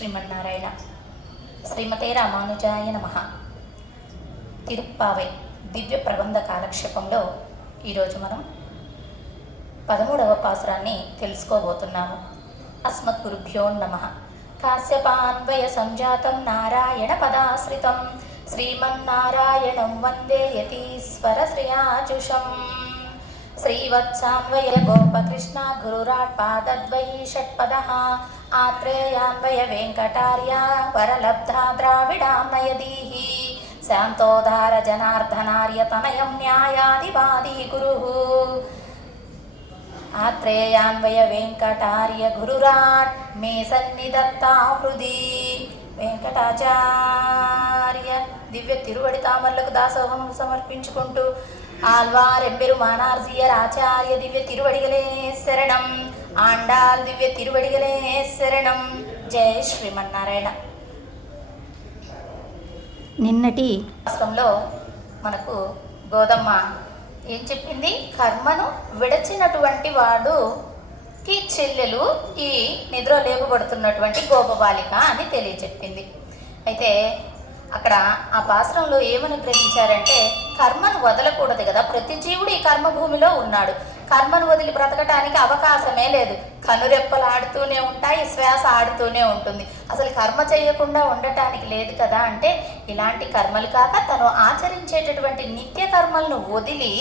శ్రీమన్నారాయణ. శ్రీమతే రామానుజాయ నమః. తిరుప్పావై దివ్య ప్రబంధ కాలక్షేపంలో ఈరోజు మనం 13వ పాసురాన్ని తెలుసుకోబోతున్నాము. అస్మద్గురుభ్యో నమః. కాశ్యపాన్వయ సంజాతం నారాయణ పదాశ్రితం శ్రీమన్నారాయణం వందే యతీశ్వర శ్రియాచుషం. శ్రీవత్సాన్వయ గోపకృష్ణ గురురాట్ పాదద్వయీ షట్పదః ఆత్రేయాన్వయ వెంకటార్య వరలబ్ధా ద్రావిడాన్నయదీః శాంతోదార జనార్దనార్య తనయం న్యాయాదివాది గురుః. ఆత్రేయాన్వయ వెంకటార్య గురురాట్ మే సన్నిధత్తా హృది. వెంకటాచార్య దివ్య తిరువడి తామర్లకు దాసోహం సమర్పించుకుంటూ ఆళ్వారెంబెరుమానార్జియర్ ఆచార్య దివ్య తిరువడిగలే శరణం. ఆండాల్ దివ్య తిరువడిగలే శరణం. జయ శ్రీమన్నారాయణ. నిన్నటి శాస్త్రంలో మనకు గోదమ్మ ఏం చెప్పింది? కర్మను విడచినటువంటి వాడుకి చెల్లెలు ఈ నిద్ర లేపబడుతున్నటువంటి గోపబాలిక అని తెలియచెప్పింది. అయితే అక్కడ ఆ పాశ్రంలో ఏమని గ్రహించారంటే, కర్మను వదలకూడదు కదా, ప్రతి జీవుడు ఈ కర్మభూమిలో ఉన్నాడు. కర్మను వదిలి బ్రతకటానికి అవకాశమే లేదు. కనురెప్పలు ఆడుతూనే ఉంటాయి, శ్వాస ఆడుతూనే ఉంటుంది. అసలు కర్మ చేయకుండా ఉండటానికి లేదు కదా. అంటే ఇలాంటి కర్మలు కాక తను ఆచరించేటటువంటి నిత్య కర్మలను వదిలి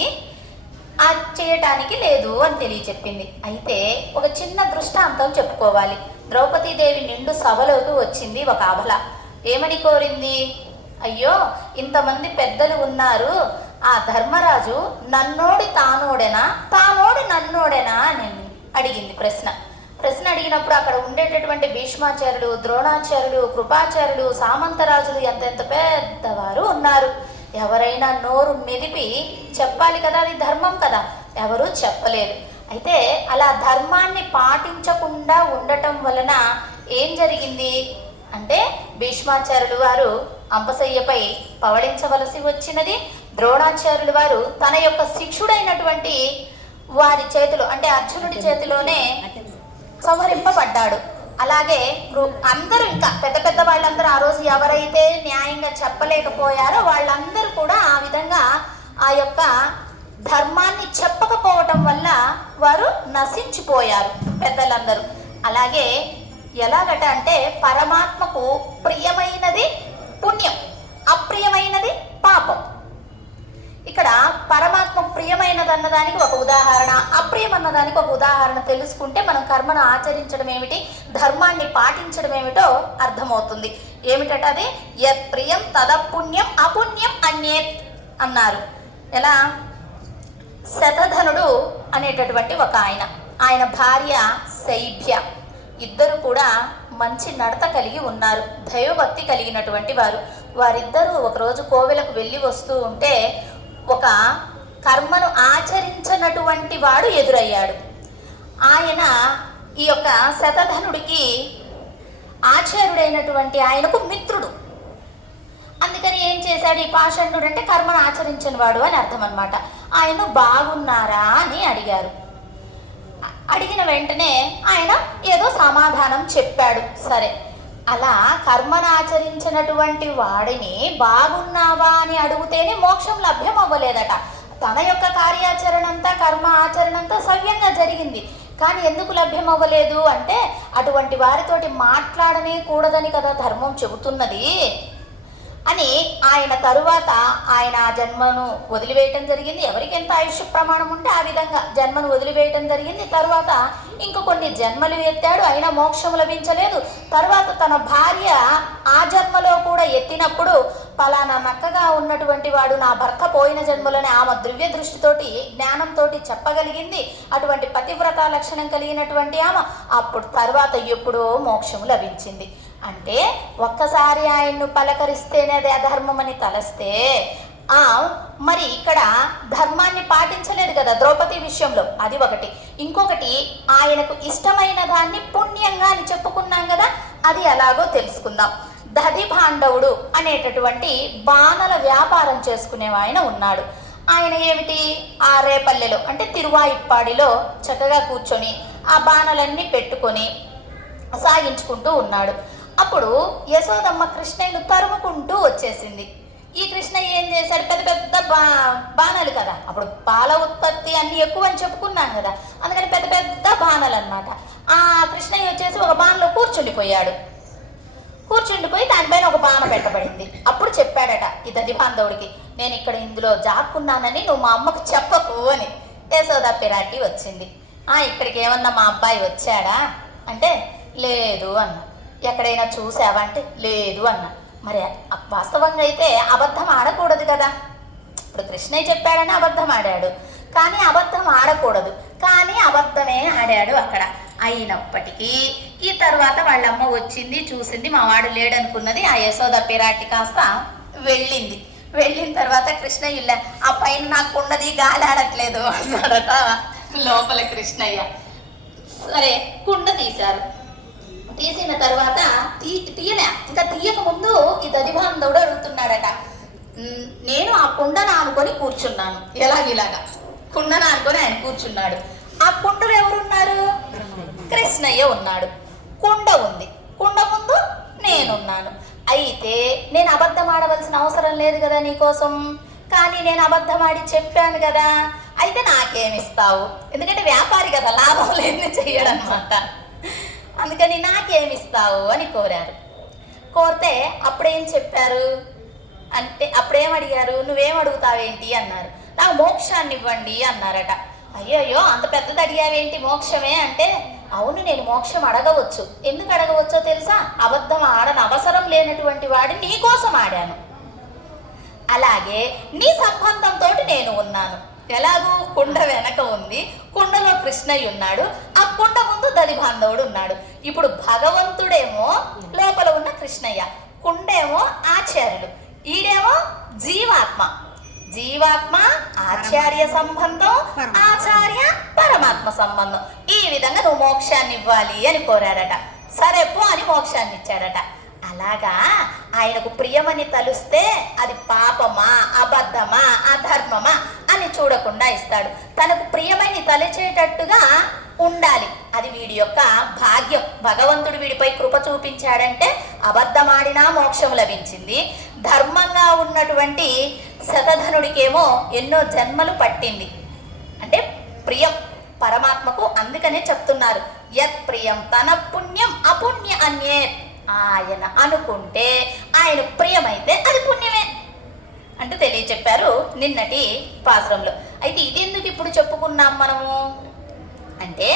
చేయటానికి లేదు అని తెలియచెప్పింది. అయితే ఒక చిన్న దృష్టాంతం చెప్పుకోవాలి. ద్రౌపదీదేవి నిండు సభలోకి వచ్చింది ఒక అబల. ఏమని కోరింది? అయ్యో, ఇంతమంది పెద్దలు ఉన్నారు, ఆ ధర్మరాజు నన్నోడి తానోడెనా, తానోడి నన్నోడెనా అని అడిగింది ప్రశ్న అడిగినప్పుడు అక్కడ ఉండేటటువంటి భీష్మాచార్యులు, ద్రోణాచార్యులు, కృపాచార్యులు, సామంతరాజులు ఎంతెంత పెద్దవారు ఉన్నారు. ఎవరైనా నోరు మెదిపి చెప్పాలి కదా, అది ధర్మం కదా. ఎవరూ చెప్పలేరు. అయితే అలా ధర్మాన్ని పాటించకుండా ఉండటం వలన ఏం జరిగింది అంటే, భీష్మాచార్యులు వారు అంపశయ్యపై పవళించవలసి వచ్చినది. ద్రోణాచార్యులు వారు తన యొక్క శిష్యుడైనటువంటి వారి చేతిలో అంటే అర్జునుడి చేతిలోనే సంహరింపబడ్డాడు. అలాగే అందరూ ఇంకా పెద్ద పెద్ద వాళ్ళందరూ ఆ రోజు ఎవరైతే న్యాయంగా చెప్పలేకపోయారో వాళ్ళందరూ కూడా ఆ విధంగా ఆ యొక్క ధర్మాన్ని చెప్పకపోవటం వల్ల వారు నశించిపోయారు పెద్దలందరూ. అలాగే ఎలాగట అంటే, పరమాత్మకు ప్రియమైనది పుణ్యం, అప్రియమైనది పాపం. ఇక్కడ పరమాత్మ ప్రియమైనది అన్నదానికి ఒక ఉదాహరణ, అప్రియం అన్నదానికి ఒక ఉదాహరణ తెలుసుకుంటే మనం కర్మను ఆచరించడం ఏమిటి, ధర్మాన్ని పాటించడం ఏమిటో అర్థమవుతుంది. ఏమిటట అది? యత్ ప్రియం తదపుణ్యం అపుణ్యం అన్యేత్ అన్నారు. ఎలా? శతధనుడు అనేటటువంటి ఒక ఆయన భార్య శైభ్య, ఇద్దరు కూడా మంచి నడత కలిగి ఉన్నారు, దైవభక్తి కలిగినటువంటి వారు. వారిద్దరూ ఒకరోజు కోవెలకు వెళ్ళి వస్తూ ఉంటే ఒక కర్మను ఆచరించినటువంటి వాడు ఎదురయ్యాడు. ఆయన ఈ యొక్క శతధనుడికి ఆచార్యుడైనటువంటి ఆయనకు మిత్రుడు. అందుకని ఏం చేశాడు ఈ పాషండుడు అంటే కర్మను ఆచరించిన వాడు అని అర్థం అన్నమాట. ఆయన బాగున్నారా అని అడిగారు. అడిగిన వెంటనే ఆయన ఏదో సమాధానం చెప్పాడు. సరే, అలా కర్మను ఆచరించినటువంటి వాడిని బాగున్నావా అని అడిగితేనే మోక్షం లభ్యం అవ్వలేదట. తన యొక్క కార్యాచరణ అంతా, కర్మ ఆచరణ అంతా సవ్యంగా జరిగింది. కానీ ఎందుకు లభ్యం అవ్వలేదు అంటే, అటువంటి వారితోటి మాట్లాడనే కూడదని కదా ధర్మం చెబుతున్నది అని ఆయన తరువాత ఆయన ఆ జన్మను వదిలివేయటం జరిగింది. ఎవరికి ఎంత ఆయుష్ ప్రమాణం ఉంటే ఆ విధంగా జన్మను వదిలివేయటం జరిగింది. తరువాత ఇంకో కొన్ని జన్మలు ఎత్తాడు, అయినా మోక్షం లభించలేదు. తర్వాత తన భార్య ఆ జన్మలో కూడా ఎత్తినప్పుడు, పలానా నక్కగా ఉన్నటువంటి వాడు నా భర్త పోయిన జన్మలోనే ఆమె దివ్య దృష్టితోటి జ్ఞానంతో చెప్పగలిగింది. అటువంటి పతివ్రత లక్షణం కలిగినటువంటి ఆమె అప్పుడు తర్వాత ఎప్పుడో మోక్షము లభించింది. అంటే ఒక్కసారి ఆయన్ను పలకరిస్తేనే అది అధర్మం అని తలస్తే, మరి ఇక్కడ ధర్మాన్ని పాటించలేదు కదా ద్రౌపది విషయంలో, అది ఒకటి. ఇంకొకటి, ఆయనకు ఇష్టమైన దాన్ని పుణ్యంగా అని చెప్పుకున్నాం కదా, అది ఎలాగో తెలుసుకుందాం. దధి భాండవుడు అనేటటువంటి బాణల వ్యాపారం చేసుకునే ఆయన ఉన్నాడు. ఆయన ఏమిటి, ఆ రేపల్లెలో అంటే తిరువాయిప్పాడిలో చక్కగా కూర్చొని ఆ బాణలన్నీ పెట్టుకొని సాగించుకుంటూ ఉన్నాడు. అప్పుడు యశోదమ్మ కృష్ణయ్యను తరుముకుంటూ వచ్చేసింది. ఈ కృష్ణయ్య ఏం చేశాడు, పెద్ద పెద్ద బాణాలు కదా, అప్పుడు పాల ఉత్పత్తి అన్ని ఎక్కువ అని చెప్పుకున్నాను కదా, అందుకని పెద్ద పెద్ద బాణాలు అనమాట. ఆ కృష్ణయ్య వచ్చేసి ఒక బాణలో కూర్చుండిపోయాడు. కూర్చుండిపోయి దానిపైన ఒక బాణ పెట్టబడింది. అప్పుడు చెప్పాడట ఈ దదిబాంధవుడికి, నేను ఇక్కడ ఇందులో జాక్కున్నానని నువ్వు మా అమ్మకు చెప్పకు అని. యశోదా పిరాటి వచ్చింది. ఇక్కడికి ఏమన్నా మా అబ్బాయి వచ్చాడా అంటే లేదు అన్న. ఎక్కడైనా చూసావా అంటే లేదు అన్న. మరి వాస్తవంగా అయితే అబద్ధం ఆడకూడదు కదా. ఇప్పుడు కృష్ణయ్య చెప్పాడని అబద్ధం ఆడాడు, కానీ అబద్ధం ఆడకూడదు, కానీ అబద్ధమే ఆడాడు అక్కడ. అయినప్పటికీ ఈ తర్వాత వాళ్ళమ్మ వచ్చింది, చూసింది, మా వాడు లేడనుకున్నది. ఆ యశోద పిరాటి కాస్త వెళ్ళింది. వెళ్ళిన తర్వాత కృష్ణయ్య ఆ పైన నాకు ఉన్నది గాలి ఆడట్లేదు అన్నాడట లోపల కృష్ణయ్య. సరే కుండ తీశారు. తీసిన తర్వాత తీయలే, ఇంకా తీయక ముందు ఈ దదిబాంధవుడు అడుగుతున్నాడట, నేను ఆ కుండను ఆనుకొని కూర్చున్నాను, ఇలాగా కుండను ఆనుకొని ఆయన కూర్చున్నాడు. ఆ కుండలో ఎవరున్నారు? కృష్ణయ్య ఉన్నాడు. కుండ ఉంది, కుండ ముందు నేనున్నాను. అయితే నేను అబద్ధం ఆడవలసిన అవసరం లేదు కదా నీకోసం, కానీ నేను అబద్ధం ఆడి చెప్పాను కదా, అయితే నాకేమిస్తావు? ఎందుకంటే వ్యాపారి కదా, లాభం లేని చెయ్యడనమాట. అందుకని నాకేమిస్తావు అని కోరారు. కోరితే అప్పుడేం చెప్పారు అంటే, అప్పుడేం అడిగారు, నువ్వేం అడుగుతావేంటి అన్నారు. నాకు మోక్షాన్ని ఇవ్వండి అన్నారట. అయ్యో అంత పెద్దది అడిగావేంటి మోక్షమే అంటే, అవును నేను మోక్షం అడగవచ్చు. ఎందుకు అడగవచ్చో తెలుసా? అబద్ధం ఆడని అవసరం లేనటువంటి వాడిని నీకోసం ఆడాను. అలాగే నీ సంబంధంతో నేను ఉన్నాను. ఎలాగూ కుండ వెనక ఉంది, కుండలో కృష్ణయ్య ఉన్నాడు, ఆ కుండ ముందు దదిబాంధవుడు ఉన్నాడు. ఇప్పుడు భగవంతుడేమో లోపల ఉన్న కృష్ణయ్య, కుండేమో ఆచార్యుడు, ఈడేమో జీవాత్మ. జీవాత్మ ఆచార్య సంబంధం, ఆచార్య పరమాత్మ సంబంధం. ఈ విధంగా నువ్వు మోక్షాన్ని ఇవ్వాలి అని కోరాడట. సరే పో అని మోక్షాన్ని ఇచ్చాడట. అలాగా ఆయనకు ప్రియమని తలుస్తే అది పాపమా, అబద్ధమా, అధర్మమా అని చూడకుండా ఇస్తాడు. తనకు ప్రియమని తలచేటట్టుగా ఉండాలి, అది వీడి యొక్క భాగ్యం. భగవంతుడు వీడిపై కృప చూపించాడంటే అబద్ధమాడినా మోక్షం లభించింది. ధర్మంగా ఉన్నటువంటి శతధనుడికేమో ఎన్నో జన్మలు పట్టింది. అంటే ప్రియం పరమాత్మకు. అందుకనే చెప్తున్నారు, యత్ ప్రియం తన పుణ్యం అపుణ్య అన్యే. ఆయన అనుకుంటే, ఆయన ప్రియమైతే అది పుణ్యమే అంటూ తెలియచెప్పారు నిన్నటి పాసురంలో. అయితే ఇది ఎందుకు ఇప్పుడు చెప్పుకున్నాం మనము అంటే,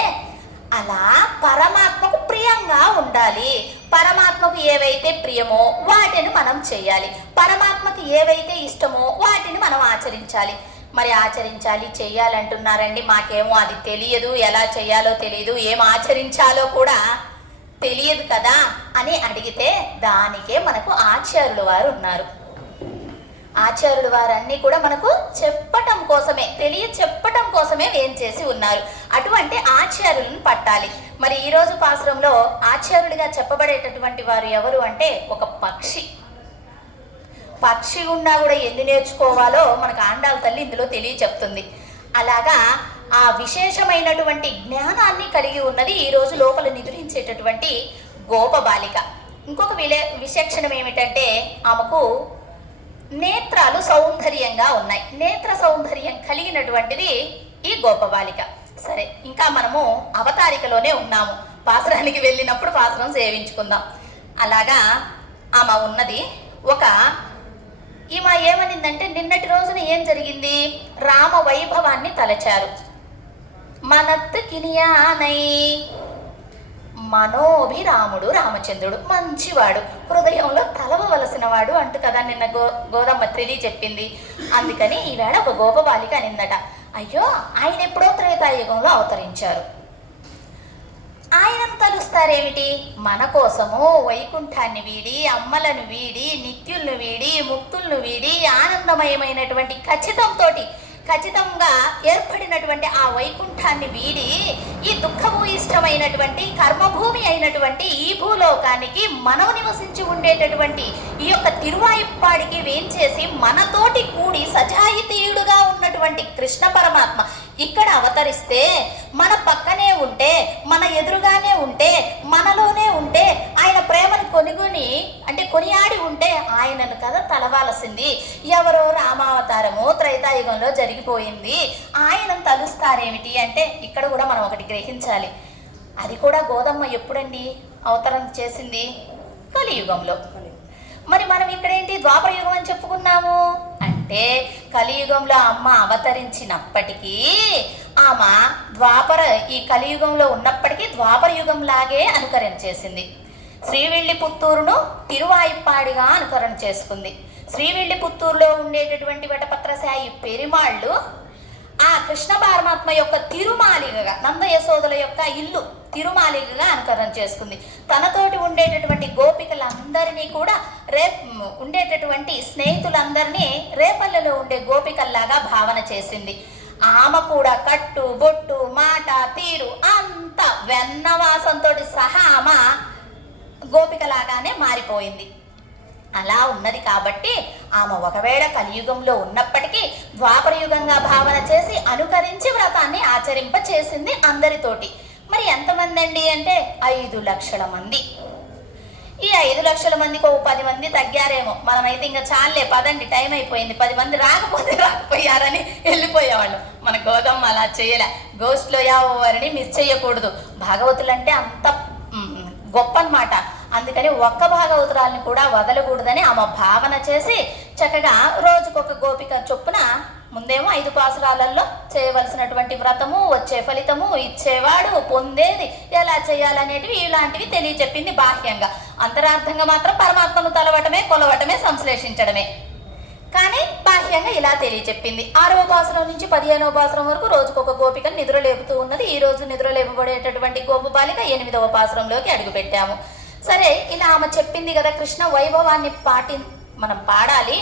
అలా పరమాత్మకు ప్రియంగా ఉండాలి. పరమాత్మకు ఏవైతే ప్రియమో వాటిని మనం చేయాలి, పరమాత్మకు ఏవైతే ఇష్టమో వాటిని మనం ఆచరించాలి. మరి ఆచరించాలి, చెయ్యాలంటున్నారండి, మాకేమో అది తెలియదు, ఎలా చేయాలో తెలియదు, ఏం ఆచరించాలో కూడా తెలియదు కదా అని అడిగితే, దానికే మనకు ఆచార్యులు వారు ఉన్నారు. ఆచార్యులు వారన్నీ కూడా మనకు చెప్పటం కోసమే, చెప్పటం కోసమే ఏం చేసి ఉన్నారు. అటువంటి ఆచార్యులను పట్టాలి. మరి ఈరోజు పాసురంలో ఆచార్యుడిగా చెప్పబడేటటువంటి వారు ఎవరు అంటే, ఒక పక్షి. పక్షి గుండా కూడా ఎన్ని నేర్చుకోవాలో మనకు ఆండాళ్ళ తల్లి ఇందులో చెప్తుంది. అలాగా ఆ విశేషమైనటువంటి జ్ఞానాన్ని కలిగి ఉన్నది ఈరోజు లోపల నిద్రించేటటువంటి గోపబాలిక. ఇంకొక విశేషణం ఏమిటంటే, ఆమెకు నేత్రాలు సౌందర్యంగా ఉన్నాయి. నేత్ర సౌందర్యం కలిగినటువంటిది ఈ గోపబాలిక. సరే, ఇంకా మనము అవతారికలోనే ఉన్నాము. పాసురానికి వెళ్ళినప్పుడు పాసురం సేవించుకుందాం. అలాగా ఆమె ఉన్నది. ఈమె ఏమనిందంటే, నిన్నటి రోజున ఏం జరిగింది, రామ వైభవాన్ని తలచారు. మనత్ కినియానై, మనోభిరాముడు రామచంద్రుడు మంచివాడు, హృదయంలో తలవవలసిన వాడు అంటూ కదా నిన్న గోదమ్మ చెప్పింది. అందుకని ఈవేళ ఒక గోపబాలిక అనిందట, అయ్యో ఆయన ఎప్పుడో త్రేతాయుగంలో అవతరించారు, ఆయనను తలుస్తారేమిటి? మన కోసము వైకుంఠాన్ని వీడి, అమ్మలను వీడి, నిత్యులను వీడి, ముక్తులను వీడి, ఆనందమయమైనటువంటి ఖచ్చితంతో ఖచ్చితంగా ఏర్పడినటువంటి ఆ వైకుంఠాన్ని వీడి ఈ దుఃఖభూయిష్టమైనటువంటి కర్మభూమి అయినటువంటి ఈ భూలోకానికి మనం నివసించి ఉండేటటువంటి ఈ యొక్క తిరువాయిప్పాడికి వేంచేసి మనతోటి కూడి సజాయితీయుడుగా ఉన్నటువంటి కృష్ణ పరమాత్మ ఇక్కడ అవతరిస్తే మన పక్కనే ఉంటే, మన ఎదురుగానే ఉంటే, మనలోనే ఉంటే, ఆయన ప్రేమను కొనియాడి ఉంటే ఆయనను కదా తలవాల్సింది. ఎవరో రామావతారము త్రైతాయుగంలో జరిగిపోయింది, ఆయనను తలుస్తారేమిటి అంటే ఇక్కడ కూడా మనం ఒకటి గ్రహించాలి. అది కూడా గోదమ్మ ఎప్పుడండి అవతరణ చేసింది? కలియుగంలో. మరి మనం ఇక్కడేంటి ద్వాపర యుగం అని చెప్పుకున్నాము అంటే కలియుగంలో అమ్మ అవతరించినప్పటికీ ఆమె ఈ కలియుగంలో ఉన్నప్పటికీ ద్వాపర యుగం లాగే అనుకరణ చేసింది. శ్రీవిల్లిపుత్తూరును తిరువాయిప్పాడిగా అనుకరణ చేసుకుంది. శ్రీవిల్లిపుత్తూరులో ఉండేటటువంటి వటపత్రశాయి పెరిమాళ్ళు ఆ కృష్ణ పరమాత్మ యొక్క తిరుమాలికగా, నంద యశోదల యొక్క ఇల్లు తిరుమాలికగా అనుకరణ చేసుకుంది. తనతోటి ఉండేటటువంటి గోపికలందరినీ కూడా ఉండేటటువంటి స్నేహితులందరినీ రేపల్లెలో ఉండే గోపికల్లాగా భావన చేసింది. ఆమె కూడా కట్టు బొట్టు మాట తీరు అంత వెన్నవాసంతో సహా ఆమె గోపికలాగానే మారిపోయింది. అలా ఉన్నది కాబట్టి ఆమె ఒకవేళ కలియుగంలో ఉన్నప్పటికీ ద్వాపరయుగంగా భావన చేసి అనుకరించి వ్రతాన్ని ఆచరింప చేసింది అందరితోటి. మరి ఎంతమంది అండి అంటే 5 లక్షల మంది. ఈ 5 లక్షల మందికి 10 మంది తగ్గారేమో, మనమైతే ఇంకా చాలే పదండి టైం అయిపోయింది, 10 మంది రాకపోయారని వెళ్ళిపోయేవాళ్ళు. మన గోదమ్మ అలా చేయలే. గోష్ఠిలో ఎవరిని మిస్ చేయకూడదు. భాగవతులంటే అంత గొప్ప అన్నమాట. అందుకని ఒక్క భాగవతురాలని కూడా వదలకూడదని ఆమె భావన చేసి చక్కగా రోజుకొక గోపిక చొప్పున ముందేమో 5 పాసురాలలో చేయవలసినటువంటి వ్రతము, వచ్చే ఫలితము, ఇచ్చేవాడు, పొందేది ఎలా చేయాలనేటివి ఇలాంటివి తెలియచెప్పింది బాహ్యంగా. అంతరార్థంగా మాత్రం పరమాత్మను తలవటమే, కొలవటమే, సంశ్లేషించడమే. కానీ బాహ్యంగా ఇలా తెలియచెప్పింది. 6వ పాసురం నుంచి 15వ పాసురం వరకు రోజుకొక గోపికను నిద్ర లేపుతూ ఉన్నది. ఈ రోజు నిద్ర లేపబడేటటువంటి గోపు బాలిక 8వ పాసురంలోకి అడుగుపెట్టాము. సరే, ఇలా ఆమె చెప్పింది కదా, కృష్ణ వైభవాన్ని మనం పాడాలి,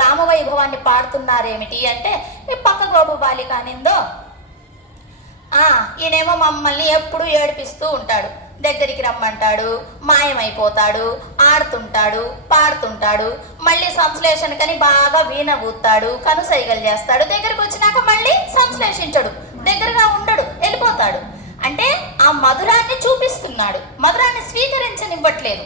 రామవైభవాన్ని పాడుతున్నారేమిటి అంటే ఈ పక్క గోపు బాలిక అనిందో, ఈయనేమో మమ్మల్ని ఎప్పుడు ఏడిపిస్తూ ఉంటాడు, దగ్గరికి రమ్మంటాడు, మాయమైపోతాడు, ఆడుతుంటాడు, పాడుతుంటాడు, మళ్ళీ సంశ్లేషణకని బాగా వీణ ఊతాడు, కనుసైగలు చేస్తాడు, దగ్గరికి వచ్చినాక మళ్ళీ సంశ్లేషించడు, దగ్గరగా ఉండడు, వెళ్ళిపోతాడు. అంటే ఆ మధురాన్ని చూపిస్తున్నాడు, మధురాన్ని స్వీకరించనివ్వట్లేదు.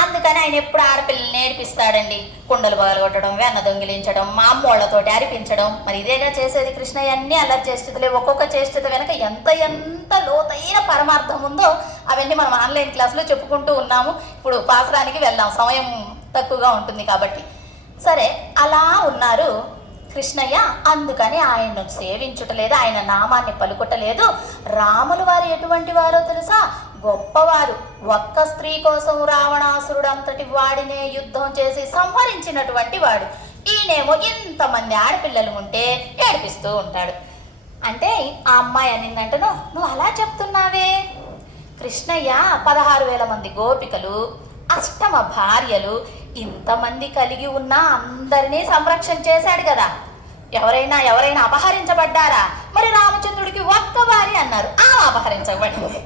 అందుకని ఆయన ఎప్పుడు ఆడపిల్లల్ని ఏడిపిస్తాడండి. కుండలు పగలగొట్టడం, వెన్న దొంగిలించడం, మా అమ్మోళ్లతోటి అరిపించడం. మరి ఇదేగా చేసేది కృష్ణయ్య. అన్నీ అల్లరి చేష్టలే. ఒక్కొక్క చేష్టత వెనక ఎంత లోతైన పరమార్థం ఉందో అవన్నీ మనం ఆన్లైన్ క్లాసులో చెప్పుకుంటూ ఉన్నాము. ఇప్పుడు పాసరానికి వెళ్దాం, సమయం తక్కువగా ఉంటుంది కాబట్టి. సరే, అలా ఉన్నారు కృష్ణయ్య. అందుకని ఆయన్ను సేవించుటలేదు, ఆయన నామాన్ని పలుకుటలేదు. రాములు వారు ఎటువంటి వారో తెలుసా? గొప్పవారు. ఒక్క స్త్రీ కోసం రావణాసురుడు అంతటి వాడినే యుద్ధం చేసి సంహరించినటువంటి వాడు. ఈయనేమో ఇంతమంది ఆడపిల్లలు ఉంటే ఏడిపిస్తూ ఉంటాడు. అంటే ఆ అమ్మాయి అనిందంటను, నువ్వు అలా చెప్తున్నావే, కృష్ణయ్య 16,000 మంది గోపికలు, అష్టమ భార్యలు, ఇంతమంది కలిగి ఉన్నా అందరినీ సంరక్షణ చేశాడు కదా. ఎవరైనా అపహరించబడ్డారా? మరి రామచంద్రుడికి ఒక్క భార్య అన్నారు, అపహరించబడింది.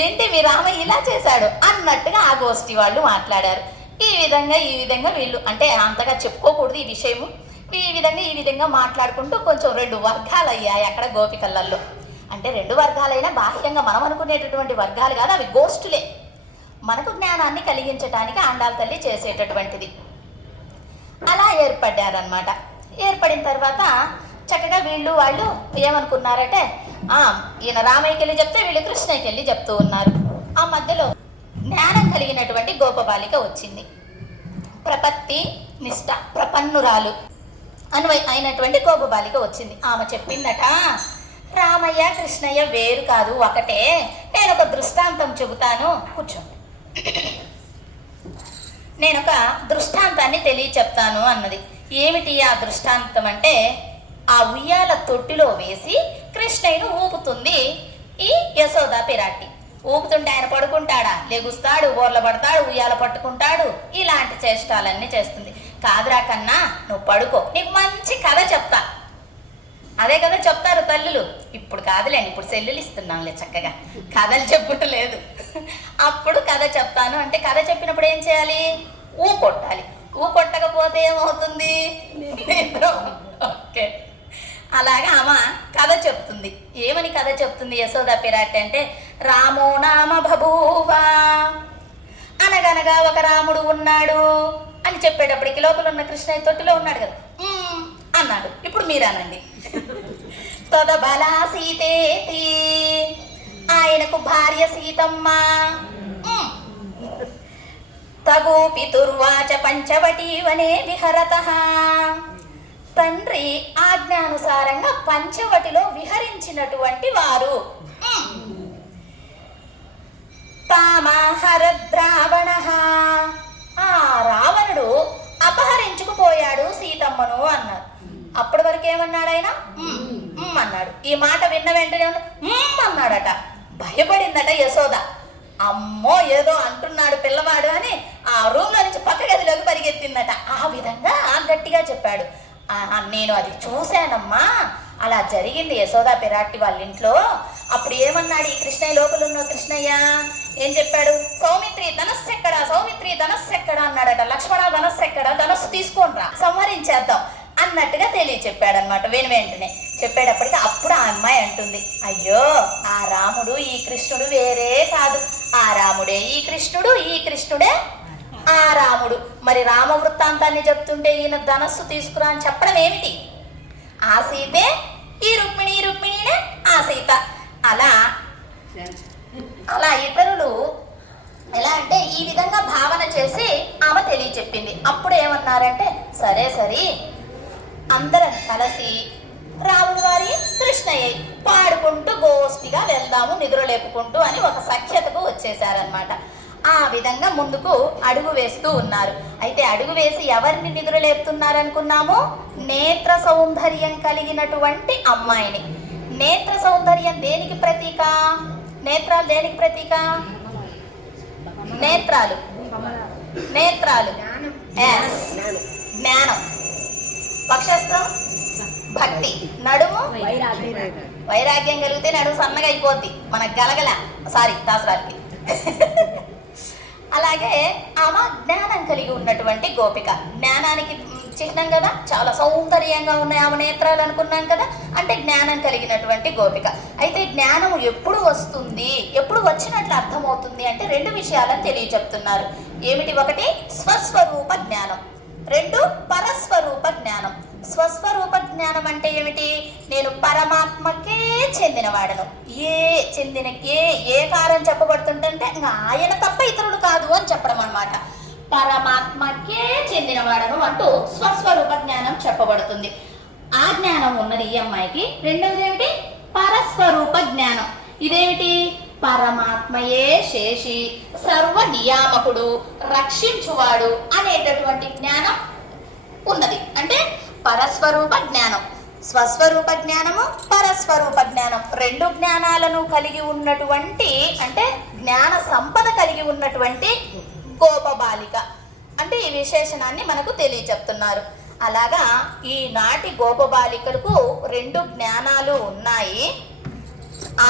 ఏంటి మీ రామ ఇలా చేశాడు అన్నట్టుగా ఆ గోష్ఠి వాళ్ళు మాట్లాడారు. ఈ విధంగా వీళ్ళు అంటే అంతగా చెప్పుకోకూడదు ఈ విషయము. ఈ విధంగా మాట్లాడుకుంటూ కొంచెం 2 వర్గాలు అయ్యాయి అక్కడ గోపికలల్లో. అంటే 2 వర్గాలైనా బాహ్యంగా మనం అనుకునేటటువంటి వర్గాలు కాదు, అవి గోష్ఠులే. మనకు జ్ఞానాన్ని కలిగించడానికి ఆండాళ్ళ తల్లి చేసేటటువంటిది. అలా ఏర్పడ్డారనమాట. ఏర్పడిన తర్వాత చక్కగా వాళ్ళు ఏమనుకున్నారంటే, ఈయన రామయ్యకి వెళ్ళి చెప్తే వీళ్ళు కృష్ణయ్యకి వెళ్ళి చెప్తూ ఉన్నారు. ఆ మధ్యలో జ్ఞానం కలిగినటువంటి గోపబాలిక వచ్చింది. ప్రపత్తి నిష్ఠ ప్రపన్నురాలు అయినటువంటి గోపబాలిక వచ్చింది. ఆమె చెప్పిందట, రామయ్య కృష్ణయ్య వేరు కాదు, ఒకటే. నేను ఒక దృష్టాంతం చెబుతాను, కూర్చోండి. నేను ఒక దృష్టాంతాన్ని చెప్తాను అన్నది. ఏమిటి ఆ దృష్టాంతం అంటే, ఆ ఉయ్యాల తొట్టిలో వేసి కృష్ణయ్యను ఊపుతుంది ఈ యశోద పిరాటి. ఊపుతుంటే ఆయన పడుకుంటాడా? లెగుస్తాడు, బోర్ల పడతాడు, ఉయ్యాల పట్టుకుంటాడు, ఇలాంటి చేష్టాలన్నీ చేస్తుంది. కాదురా కన్నా నువ్వు పడుకో, నీకు మంచి కథ చెప్తా. అదే కదా చెప్తారు తల్లులు. ఇప్పుడు కాదులేండి, ఇప్పుడు సెల్లులు ఇస్తున్నాంలే, చక్కగా కథలు చెప్పుట లేదు. అప్పుడు కథ చెప్తాను అంటే కథ చెప్పినప్పుడు ఏం చేయాలి? ఊ కొట్టాలి. ఊ కొట్టకపోతే ఏమవుతుంది? ఓకే, అలాగా ఆమె కథ చెప్తుంది. ఏమని కథ చెప్తుంది యశోదా పిరాటి అంటే, రామో నామ బభూవా, అనగనగా ఒక రాముడు ఉన్నాడు అని చెప్పేటప్పటికి లోపల ఉన్న కృష్ణయ్య తొట్టిలో ఉన్నాడు కదా, అన్నాడు. ఇప్పుడు మీరు అనండి. తదబలా సీతేతి, ఆయనకు భార్య సీతమ్మ. తగు పితుర్వాచ పంచవటీ వనే విహరతః, తండ్రి ఆజ్ఞానుసారంగా పంచవటిలో విహరించినటువంటి వారు. తామహరద్రావణః, ఆ రావణుడు అపహరించుకుపోయాడు సీతమ్మను అన్నారు. అప్పటి వరకు ఏమన్నాడు ఆయన? అన్నాడు. ఈ మాట విన్న వెంటనే అన్నాడట. భయపడిందట యశోద. అమ్మో ఏదో అంటున్నాడు పిల్లవాడు అని ఆ రూమ్ లో నుంచి పక్క గదిలోకి పరిగెత్తిందట. ఆ విధంగా గట్టిగా చెప్పాడు. నేను అది చూశానమ్మా, అలా జరిగింది యశోదా పిరాటి వాళ్ళ ఇంట్లో. అప్పుడు ఏమన్నాడు ఈ కృష్ణయ్య, లోపల ఉన్న కృష్ణయ్య ఏం చెప్పాడు? సౌమిత్రి ధనస్సు ఎక్కడా, సౌమిత్రి ధనస్సు ఎక్కడా అన్నాడట. లక్ష్మణ ధనస్సు ఎక్కడా, ధనస్సు తీసుకోనరా, సంహరించేద్దాం అన్నట్టుగా చెప్పాడనమాట. వెంటనే చెప్పేటప్పటికి అప్పుడు ఆ అమ్మాయి అంటుంది, అయ్యో ఆ రాముడు ఈ కృష్ణుడు వేరే కాదు, ఆ రాముడే ఈ కృష్ణుడు, ఈ కృష్ణుడే ఆ రాముడు. మరి రామ వృత్తాంతాన్ని చెప్తుంటే ఈయన ధనస్సు తీసుకురా అని చెప్పడం ఏమిటి? ఆ సీతే ఈ రుక్మిణి, రుక్మిణినే ఆ సీత. అలా అలా ఇతరులు ఎలా అంటే ఈ విధంగా భావన చేసి ఆమె తెలియచెప్పింది. అప్పుడు ఏమన్నారంటే, సరే సరే అందరం కలిసి రాముడు వారి కృష్ణయ్య పాడుకుంటూ గోష్ఠిగా వెళ్దాము నిద్రలేపుకుంటూ అని ఒక సఖ్యతకు వచ్చేసారనమాట. ఆ విధంగా ముందుకు అడుగు వేస్తూ ఉన్నారు. అయితే అడుగు వేసి ఎవరిని నిద్రలేపుతున్నారు అనుకున్నాము? నేత్ర సౌందర్యం కలిగినటువంటి అమ్మాయిని. నేత్ర సౌందర్యం దేనికి ప్రతీక? నేత్రాలు దేనికి ప్రతీక? నేత్రాలు నేత్రాలు జ్ఞానం, పక్షస్థం భక్తి, నడుము వైరాగ్యం కలిగితే నడుము సన్నగా అయిపోద్ది మనకు గలగల దాసరానికి. అలాగే ఆమె జ్ఞానం కలిగి ఉన్నటువంటి గోపిక. జ్ఞానానికి చిహ్నం కదా, చాలా సౌందర్యంగా ఉన్నాయి ఆమె నేత్రాలు అనుకున్నాం కదా, అంటే జ్ఞానం కలిగినటువంటి గోపిక. అయితే జ్ఞానం ఎప్పుడు వస్తుంది, ఎప్పుడు వచ్చినట్లు అర్థమవుతుంది అంటే రెండు విషయాలను తెలియచెప్తున్నారు. ఏమిటి? ఒకటి స్వస్వరూప జ్ఞానం, రెండు పరస్వరూప జ్ఞానం. స్వస్వరూప జ్ఞానం అంటే ఏమిటి? నేను పరమాత్మకే చెందినవాడను. ఏ కారం చెప్పబడుతుంటే ఆయన తప్ప ఇతరులు కాదు అని చెప్పడం అన్నమాట. పరమాత్మకే చెందినవాడను అంటూ స్వస్వరూప జ్ఞానం చెప్పబడుతుంది. ఆ జ్ఞానం ఉన్నది ఈ అమ్మాయికి. రెండవది ఏమిటి? పరస్వరూప జ్ఞానం. ఇదేమిటి? పరమాత్మయే శేషి, సర్వ నియామకుడు, రక్షించువాడు అనేటటువంటి జ్ఞానం ఉన్నది. అంటే పరస్వరూప జ్ఞానం, స్వస్వరూప జ్ఞానము, పరస్వరూప జ్ఞానం, రెండు జ్ఞానాలను కలిగి ఉన్నటువంటి, అంటే జ్ఞాన సంపద కలిగి ఉన్నటువంటి గోపబాలిక అంటే ఈ విశేషణాన్ని మనకు తెలియచెప్తున్నారు. అలాగా ఈనాటి గోపబాలికలకు రెండు జ్ఞానాలు ఉన్నాయి.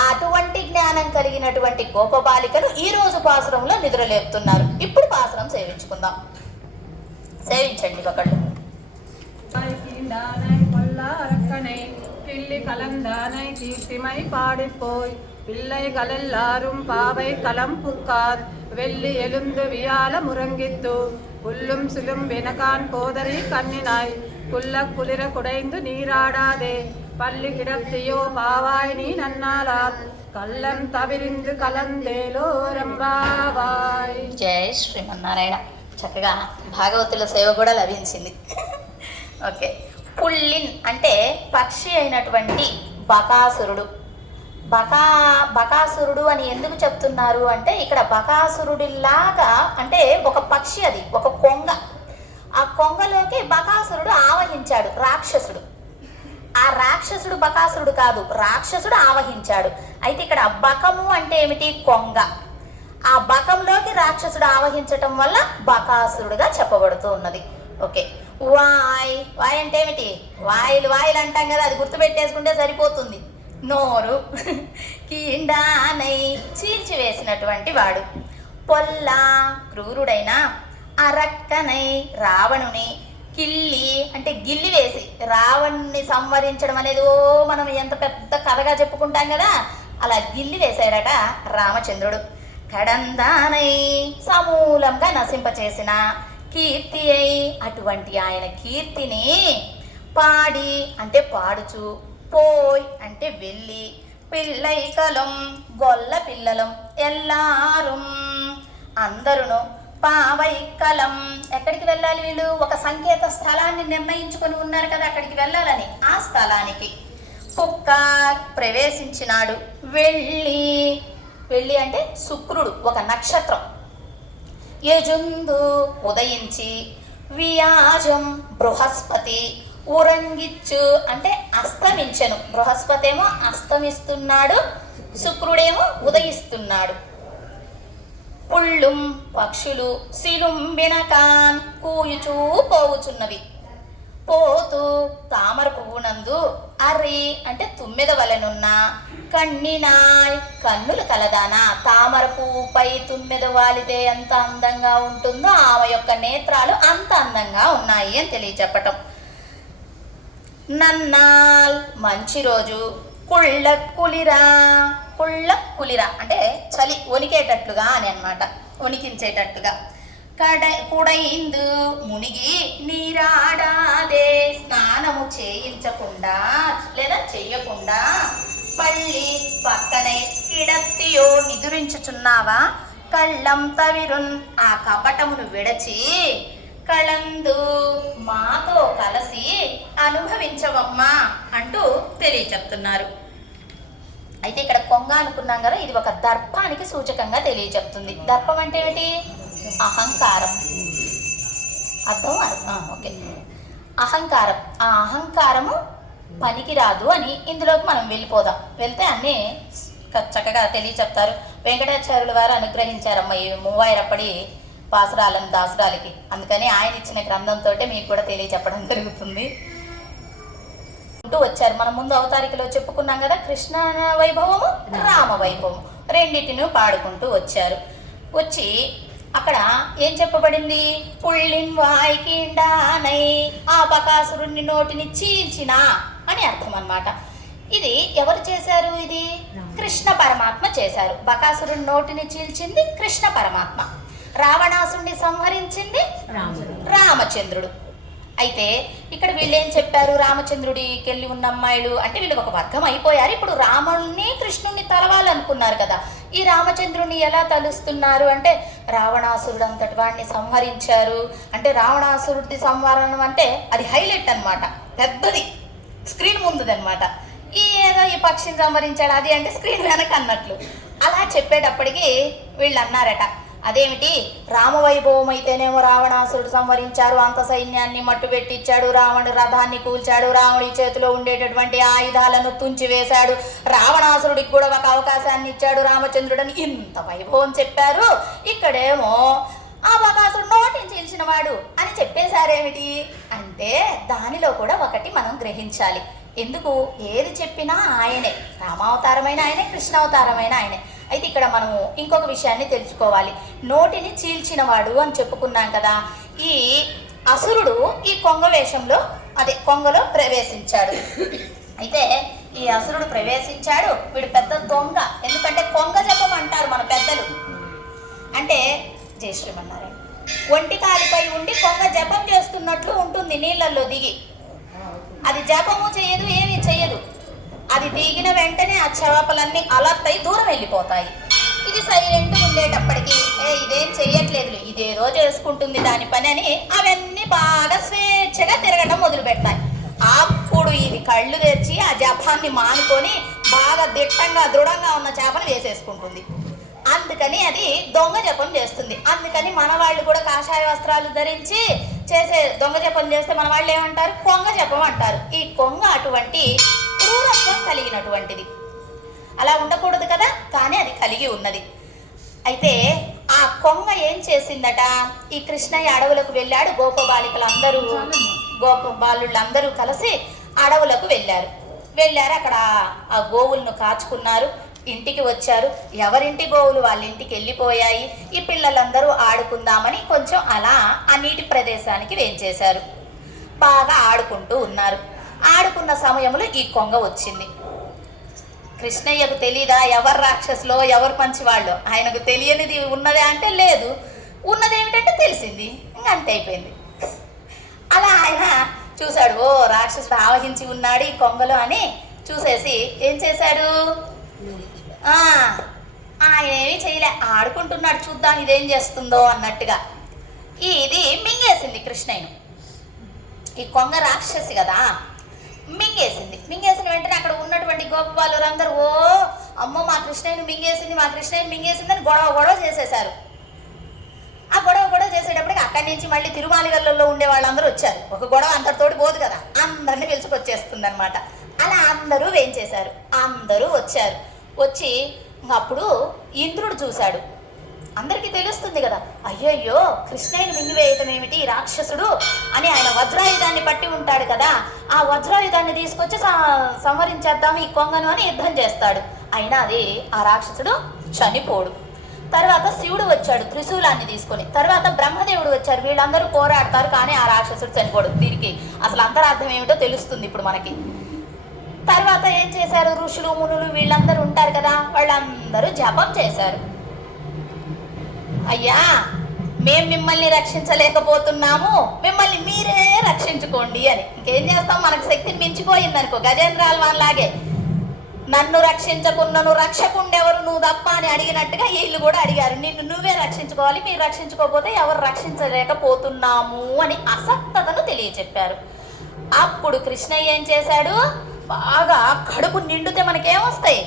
అటువంటి జ్ఞానం కలిగినటువంటి గోపబాలికలు ఈ రోజు పాసురంలో నిద్రలేపుతున్నారు. ఇప్పుడు పాసురం సేవించుకుందాం. సేవించండి ఒకళ్ళు. கிள்ளி கலந்தானை கீர்த்திமை பாடிப்போய் பிள்ளைகள் எல்லாரும் பாவை களம் புக்கார் வெள்ளி எழுந்து வியால முறங்கித்து புல்லும் சிலும் வினகான் போதறி கண்ணினாய் குள்ள குளிர குடைந்து நீராடாதே பள்ளி கிடத்தியோ பாவாய் நீ நன்னாளால் కళ్ళం తవిరిందు కలందేలో రంబావాయ్. జై శ్రీమన్నారాయణ. చక్కగా భాగవతుల సేవ కూడా లభించింది. ఓకే. పుల్లిన్ అంటే పక్షి అయినటువంటి బకాసురుడు. బకాసురుడు అని ఎందుకు చెప్తున్నారు అంటే, ఇక్కడ బకాసురుడిలాగా అంటే ఒక పక్షి, అది ఒక కొంగ. ఆ కొంగలోకి బకాసురుడు ఆవహించాడు, రాక్షసుడు. ఆ రాక్షసుడు బకాసురుడు కాదు, రాక్షసుడు ఆవహించాడు. అయితే ఇక్కడ బకము అంటే ఏమిటి? కొంగ. ఆ బకంలోకి రాక్షసుడు ఆవహించటం వల్ల బకాసురుడుగా చెప్పబడుతూ ఉన్నది. ఓకే. వాయ్ వాయ్ అంటే ఏమిటి? వాయిలు వాయిలు అంటాం కదా, అది గుర్తుపెట్టేసుకుంటే సరిపోతుంది. నోరు. కీండానై చీల్చివేసినటువంటి వాడు. పొల్ల క్రూరుడైన. అరక్కనై రావణుని. కిల్లి అంటే గిల్లి వేసి రావణుని సంవరించడం అనేది మనం ఎంత పెద్ద కథగా చెప్పుకుంటాం కదా, అలా గిల్లి వేశాడట రామచంద్రుడు. కడందానై సమూలంగా నశింపచేసిన. కీర్తి అయి అటువంటి ఆయన కీర్తిని. పాడి అంటే పాడుచు. పోయ్ అంటే వెళ్ళి. పిళ్ళైకలం గొల్ల పిల్లలం. ఎల్లారుం అందరును. పావైకలం ఎక్కడికి వెళ్ళాలి వీళ్ళు? ఒక సంకేత స్థలాన్ని నిర్ణయించుకొని ఉన్నారు కదా, అక్కడికి వెళ్ళాలని. ఆ స్థలానికి కుక్క ప్రవేశించినాడు. వెళ్ళి. వెళ్ళి అంటే శుక్రుడు, ఒక నక్షత్రం. యజుందు ఉదయించి. వియాజం బృహస్పతి. ఉరంగిచ్చు అంటే అస్తమించెను. బృహస్పతి ఏమో అస్తమిస్తున్నాడు, శుక్రుడేమో ఉదయిస్తున్నాడు. పుళ్ళుం పక్షులు. సిలుంబినకాన్ కూయుచూ పోవుచున్నవి. పోతూ తామర పువ్వునందు. అర్రి అంటే తుమ్మెద వలెనున్న. కన్నినాయ్ కన్నులు కలదానా. తామర పువ్వుపై తుమ్మెద వాలితే ఎంత అందంగా ఉంటుందో ఆమె యొక్క నేత్రాలు అంత అందంగా ఉన్నాయి అని తెలియచెప్పటం. నన్నాల్ మంచి రోజు. కుళ్ళకులిరా. కుళ్ళకులిరా అంటే చలి, వణికేటట్లుగా అని అన్నమాట, వణికించేటట్టుగా. కుడైందు మునిగి. నీరాడాదే స్నానము చేయించకుండా లేదా చెయ్యకుండా. పళ్ళి పక్కనే. కిడత్తియో నిదురించుచున్నావా. కళ్ళం తవిరున్ ఆ కపటమును విడచి. కళందు మాతో కలిసి అనుభవించవమ్మా అంటూ తెలియచెప్తున్నారు. అయితే ఇక్కడ కొంగ అనుకున్నాం కదా, ఇది ఒక దర్పానికి సూచకంగా తెలియచెప్తుంది. దర్పం అంటే ఏమిటి? అహంకారం. అర్థం? ఓకే. అహంకారం. ఆ అహంకారము పనికిరాదు అని ఇందులోకి మనం వెళ్ళిపోదాం. వెళ్తే అన్నీ చక్కగా తెలియచెప్తారు. వెంకటాచార్యుల వారు అనుగ్రహించారమ్మ ఈ 3000 పాసురాలను దాసురాలకి. అందుకని ఆయన ఇచ్చిన గ్రంథంతో మీకు కూడా తెలియచెప్పడం జరుగుతుంది. వచ్చారు. మనం ముందు అవతారికలో చెప్పుకున్నాం కదా, కృష్ణ వైభవము రామ వైభవము రెండింటిని పాడుకుంటూ వచ్చారు. వచ్చి అక్కడ ఏం చెప్పబడింది? పుళ్ళిన్ వాయికిండానై ఆ బకాసురుణ్ణి నోటిని చీల్చిన అని అర్థం అన్నమాట. ఇది ఎవరు చేశారు? ఇది కృష్ణ పరమాత్మ చేశారు. బకాసురుని నోటిని చీల్చింది కృష్ణ పరమాత్మ. రావణాసురుణ్ణి సంహరించింది రామచంద్రుడు. అయితే ఇక్కడ వీళ్ళు ఏం చెప్పారు? రామచంద్రుడికి వెళ్ళి ఉన్న అమ్మాయిలు అంటే వీళ్ళు ఒక వర్గం అయిపోయారు. ఇప్పుడు రాముణ్ణి కృష్ణుణ్ణి తలవాలనుకున్నారు కదా, ఈ రామచంద్రుడిని ఎలా తలుస్తున్నారు అంటే రావణాసురుడు అంతటి వాడిని సంహరించారు. అంటే రావణాసురుడి సంహరణం అంటే అది హైలైట్ అన్నమాట, పెద్దది, స్క్రీన్ ముందుదన్నమాట. ఏదో ఈ పక్షిని సంహరించాడు అది అంటే స్క్రీన్ వెనక అన్నట్లు. అలా చెప్పేటప్పటికి వీళ్ళు అన్నారట, అదేమిటి రామవైభవం అయితేనేమో రావణాసురుడు సంహరించారు, అంత సైన్యాన్ని మట్టు పెట్టించాడు, రావణుడి రథాన్ని కూల్చాడు, రావణుడి చేతిలో ఉండేటటువంటి ఆయుధాలను తుంచివేశాడు, రావణాసురుడికి కూడా ఒక అవకాశాన్ని ఇచ్చాడు రామచంద్రుడని ఇంత వైభవం చెప్పారు. ఇక్కడేమో ఆ బకాసురుడు నోటిని చీల్చిన వాడు అని చెప్పేశారేమిటి అంటే దానిలో కూడా ఒకటి మనం గ్రహించాలి. ఎందుకు? ఏది చెప్పినా ఆయనే, రామావతారమైన ఆయనే, కృష్ణావతారమైన ఆయనే. అయితే ఇక్కడ మనము ఇంకొక విషయాన్ని తెలుసుకోవాలి. నోటిని చీల్చినవాడు అని చెప్పుకున్నాం కదా, ఈ అసురుడు ఈ కొంగ వేషంలో అదే కొంగలో ప్రవేశించాడు. అయితే ఈ అసురుడు ప్రవేశించాడు, వీడు పెద్ద దొంగ. ఎందుకంటే కొంగ జపం అంటారు మన పెద్దలు, అంటే జయశ్రీమన్నారాయణ ఒంటి కాలిపై ఉండి కొంగ జపం చేస్తున్నట్లు ఉంటుంది నీళ్ళల్లో దిగి. అది జపము చేయదు, ఏమీ చేయదు. అది దిగిన వెంటనే ఆ చేపలన్నీ అలర్ట్ అయి దూరం వెళ్ళిపోతాయి. ఇది సైలెంట్ ఉండేటప్పటికి ఇదేం చెయ్యట్లేదు, ఇదేదో చేసుకుంటుంది దాని పని అని అవన్నీ బాగా స్వేచ్ఛగా తిరగడం మొదలు పెడతాయి. అప్పుడు ఇది కళ్ళు తెరిచి ఆ జపాన్ని మానుకొని బాగా దిట్టంగా దృఢంగా ఉన్న చేపను వేసేసుకుంటుంది. అందుకని అది దొంగ జపం చేస్తుంది. అందుకని మన వాళ్ళు కూడా కాషాయ వస్త్రాలు ధరించి చేసే దొంగ జపం చేస్తే మన వాళ్ళు ఏమంటారు? కొంగ జపం అంటారు. ఈ కొంగ అటువంటి క్రూరత్వం కలిగినటువంటిది. అలా ఉండకూడదు కదా, కానీ అది కలిగి ఉన్నది. అయితే ఆ కొంగ ఏం చేసిందట, ఈ కృష్ణయ్య అడవులకు వెళ్ళాడు, గోపబాలుళ్ళందరూ కలిసి అడవులకు వెళ్ళారు. అక్కడ ఆ గోవులను కాచుకున్నారు. ఇంటికి వచ్చారు. ఎవరింటి గోవులు వాళ్ళ ఇంటికి వెళ్ళిపోయాయి. ఈ పిల్లలందరూ ఆడుకుందామని కొంచెం అలా ఆ నీటి ప్రదేశానికి వేంచేశారు. బాగా ఆడుకుంటూ ఉన్నారు. ఆడుకున్న సమయంలో ఈ కొంగ వచ్చింది. కృష్ణయ్యకు తెలీదా ఎవరు రాక్షసులో ఎవరు మంచివాళ్ళు? ఆయనకు తెలియనిది ఉన్నదే అంటే లేదు, ఉన్నదేమిటంటే తెలిసింది. ఇంకా అంతే అయిపోయింది. అలా ఆయన చూశాడు, ఓ రాక్షసుడు ఆవహించి ఉన్నాడు ఈ కొంగలో అని చూసేసి ఏం చేశాడు, ఆయన ఏమీ చేయలే, ఆడుకుంటున్నాడు, చూద్దాం ఇదేం చేస్తుందో అన్నట్టుగా ఇది మింగేసింది కృష్ణయ్యను. ఈ కొంగ రాక్షసి కదా, మింగేసిన వెంటనే అక్కడ ఉన్నటువంటి గోపబాలు అందరూ ఓ అమ్మో మా కృష్ణయ్యను మింగేసింది అని గొడవ చేసేశారు. ఆ గొడవ చేసేటప్పటికి అక్కడి నుంచి మళ్ళీ తిరుమాలిగల్లో ఉండే వాళ్ళందరూ వచ్చారు. ఒక గొడవ అందరితోటి పోదు కదా, అందరినీ పిలుచుకొచ్చేస్తుంది అనమాట. అలా అందరూ వేంచేశారు. అందరూ వచ్చి అప్పుడు ఇంద్రుడు చూశాడు. అందరికీ తెలుస్తుంది కదా, అయ్యయ్యో కృష్ణయ్యను మింగివేయటం ఏమిటి రాక్షసుడు అని ఆయన వజ్రాయుధాన్ని పట్టి ఉంటాడు కదా, ఆ వజ్రాయుధాన్ని తీసుకొచ్చి సంహరించేద్దాము ఈ కొంగను అని యుద్ధం చేస్తాడు. అయినా అది ఆ రాక్షసుడు చనిపోడు. తర్వాత శివుడు వచ్చాడు త్రిశూలాన్ని తీసుకొని. తర్వాత బ్రహ్మదేవుడు వచ్చారు. వీళ్ళందరూ పోరాడతారు, కానీ ఆ రాక్షసుడు చనిపోడు. దీనికి అసలు అంతరార్థం ఏమిటో తెలుస్తుంది ఇప్పుడు మనకి. తర్వాత ఏం చేశారు, ఋషులు మునులు వీళ్ళందరూ ఉంటారు కదా, వాళ్ళందరూ జపం చేశారు. అయ్యా మేము మిమ్మల్ని రక్షించలేకపోతున్నాము, మిమ్మల్ని మీరే రక్షించుకోండి అని. ఇంకేం చేస్తాం, మనకు శక్తిని మించిపోయింది అనుకో, గజేంద్రాల వాళ్ళలాగే నన్ను రక్షించకున్నను రక్షకుండెవరు నువ్వు తప్ప అని అడిగినట్టుగా వీళ్ళు కూడా అడిగారు, నిన్ను నువ్వే రక్షించుకోవాలి, మీరు రక్షించుకోకపోతే ఎవరు రక్షించలేకపోతున్నాము అని అసక్తతను తెలియచెప్పారు. అప్పుడు కృష్ణయ్య ఏం చేశాడు, బాగా కడుపు నిండితే మనకేమొస్తాయి,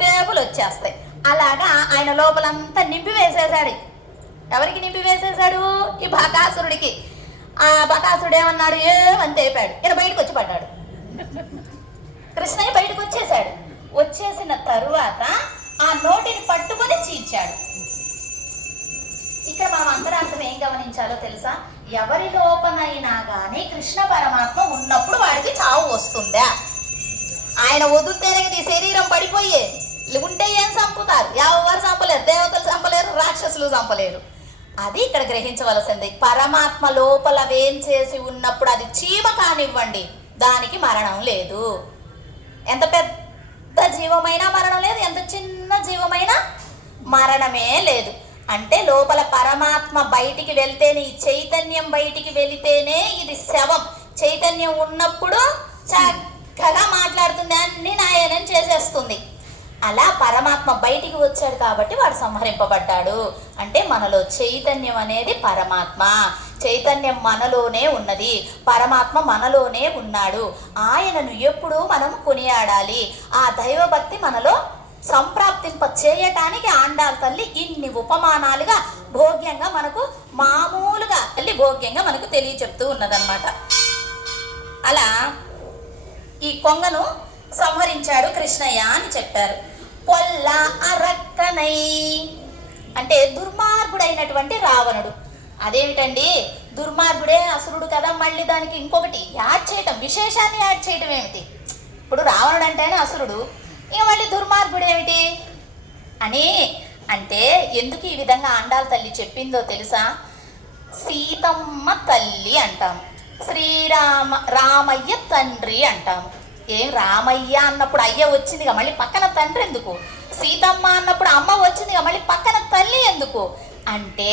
తేపులు వచ్చేస్తాయి. అలాగా ఆయన లోపలంతా నింపివేసేశాడు. ఎవరికి నింపివేసేశాడు, ఈ బకాసురుడికి. ఆ బకాసురుడు ఏమన్నాడు, ఏమని తేపాడు, ఈయన బయటకు వచ్చి పడ్డాడు. కృష్ణయ్య బయటకు వచ్చేసాడు. వచ్చేసిన తరువాత ఆ నోటిని పట్టుకొని చీల్చాడు. ఇక్కడ మనం అంతరార్థం ఏం గమనించాలో తెలుసా, ఎవరి లోపనైనా కానీ కృష్ణ పరమాత్మ ఉన్నప్పుడు వాడికి చావు వస్తుందా? ఆయన వదిలితేనే ఈ శరీరం పడిపోయే, ఉంటే ఏం చంపుతారు, ఎవరు చంపలేరు, దేవతలు చంపలేరు, రాక్షసులు చంపలేరు. అది ఇక్కడ గ్రహించవలసింది. పరమాత్మ లోపల వేంచేసి ఉన్నప్పుడు అది చీమ కానివ్వండి, దానికి మరణం లేదు. ఎంత పెద్ద జీవమైనా మరణం లేదు, ఎంత చిన్న జీవమైనా మరణమే లేదు. అంటే లోపల పరమాత్మ బయటికి వెళ్తేనే, ఈ చైతన్యం బయటికి వెళితేనే ఇది శవం. చైతన్యం ఉన్నప్పుడు చక్కగా మాట్లాడుతుంది, అన్ని నాయనం చేసేస్తుంది. అలా పరమాత్మ బయటికి వచ్చాడు కాబట్టి వాడు సంహరింపబడ్డాడు. అంటే మనలో చైతన్యం అనేది పరమాత్మ, చైతన్యం మనలోనే ఉన్నది, పరమాత్మ మనలోనే ఉన్నాడు. ఆయనను ఎప్పుడూ మనం కొనియాడాలి. ఆ దైవభక్తి మనలో సంప్రాప్తింప చేయటానికి ఆండాళ్ తల్లి ఇన్ని ఉపమానాలుగా భోగ్యంగా మనకు మామూలుగా తల్లి భోగ్యంగా మనకు తెలియచెప్తూ ఉన్నదన్నమాట. అలా ఈ కొంగను సంహరించాడు కృష్ణయ్య అని చెప్పారు. పొల్ల అరక్కనై అంటే దుర్మార్గుడైనటువంటి రావణుడు. అదేమిటండి, దుర్మార్గుడే అసురుడు కదా, మళ్ళీ దానికి ఇంకొకటి యాడ్ చేయటం, విశేషాన్ని యాడ్ చేయటం ఏమిటి? ఇప్పుడు రావణుడు అంటేనే అసురుడు, ఇక మళ్ళీ దుర్మార్గుడు ఏమిటి అని అంటే ఎందుకు ఈ విధంగా ఆండాళ్ తల్లి చెప్పిందో తెలుసా? సీతమ్మ తల్లి అంటాము, రామయ్య తండ్రి అంటాము. ఏం రామయ్య అన్నప్పుడు అయ్య వచ్చిందిగా, మళ్ళీ పక్కన తండ్రి ఎందుకు? సీతమ్మ అన్నప్పుడు అమ్మ వచ్చిందిగా, మళ్ళీ పక్కన తల్లి ఎందుకు? అంటే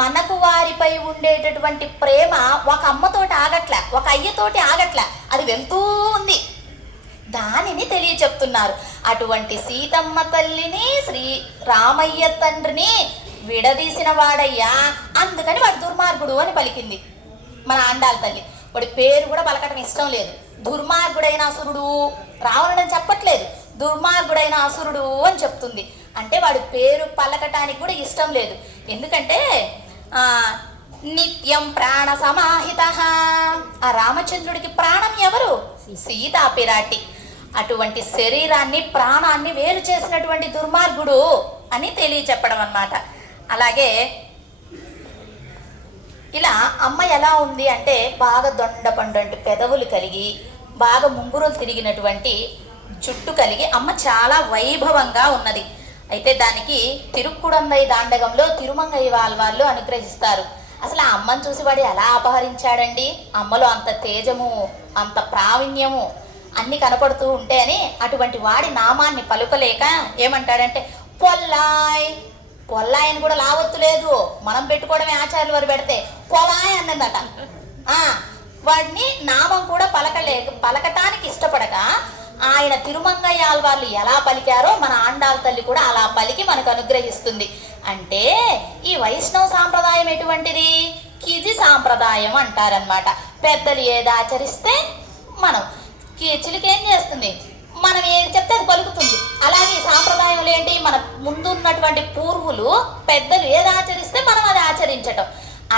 మనకు వారిపై ఉండేటటువంటి ప్రేమ ఒక అమ్మతోటి ఆగట్లే, ఒక అయ్యతోటి ఆగట్లే, అది వెళ్తూ ఉంది. దానిని తెలియచెప్తున్నారు. అటువంటి సీతమ్మ తల్లిని రామయ్య తండ్రిని విడదీసిన వాడయ్యా, అందుకని వాడు దుర్మార్గుడు అని పలికింది మన ఆండాళ్ తల్లి. వాడి పేరు కూడా పలకటం ఇష్టం లేదు. దుర్మార్గుడైన అసురుడు, రావణుడని చెప్పట్లేదు, దుర్మార్గుడైన అసురుడు అని చెప్తుంది. అంటే వాడి పేరు పలకటానికి కూడా ఇష్టం లేదు. ఎందుకంటే నిత్యం ప్రాణ సమాహిత, ఆ రామచంద్రుడికి ప్రాణం ఎవరు? సీతా పిరాటి. అటువంటి శరీరాన్ని ప్రాణాన్ని వేరు చేసినటువంటి దుర్మార్గుడు అని తెలియచెప్పడం అన్నమాట. అలాగే ఇలా అమ్మ ఎలా ఉంది అంటే బాగా దొండపండు పెదవులు కలిగి బాగా ముంగురులు తిరిగినటువంటి జుట్టు కలిగి అమ్మ చాలా వైభవంగా ఉన్నది. అయితే దానికి తిరుక్కుడందై దాండగంలో తిరుమంగయ్య వాళ్ళు అనుగ్రహిస్తారు. అసలు ఆ అమ్మను చూసి వాడు ఎలా అపహరించాడండి? అమ్మలో అంత తేజము, అంత ప్రావీణ్యము అన్నీ కనపడుతూ ఉంటే అని అటువంటి వాడి నామాన్ని పలుకలేక ఏమంటాడంటే పొల్లాయ్. పొల్లాయ్ అని కూడా లావత్తు లేదు, మనం పెట్టుకోవడమే ఆచార్యులు వారు పెడితే పొలాయ్ అన్నదట. వాడిని నామం కూడా పలకటానికి ఇష్టపడక ఆయన తిరుమంగయ్యాల వాళ్ళు ఎలా పలికారో మన ఆండాల తల్లి కూడా అలా పలికి మనకు అనుగ్రహిస్తుంది. అంటే ఈ వైష్ణవ సాంప్రదాయం ఎటువంటిది? కిజి సాంప్రదాయం అంటారనమాట. పెద్దలు ఏది ఆచరిస్తే మనం చిలికి ఏం చేస్తుంది, మనం ఏది చెప్తే అది పలుకుతుంది. అలాగే ఈ సాంప్రదాయంలో ఏంటి, మన ముందు ఉన్నటువంటి పూర్వులు పెద్దలు ఏది ఆచరిస్తే మనం అది ఆచరించటం.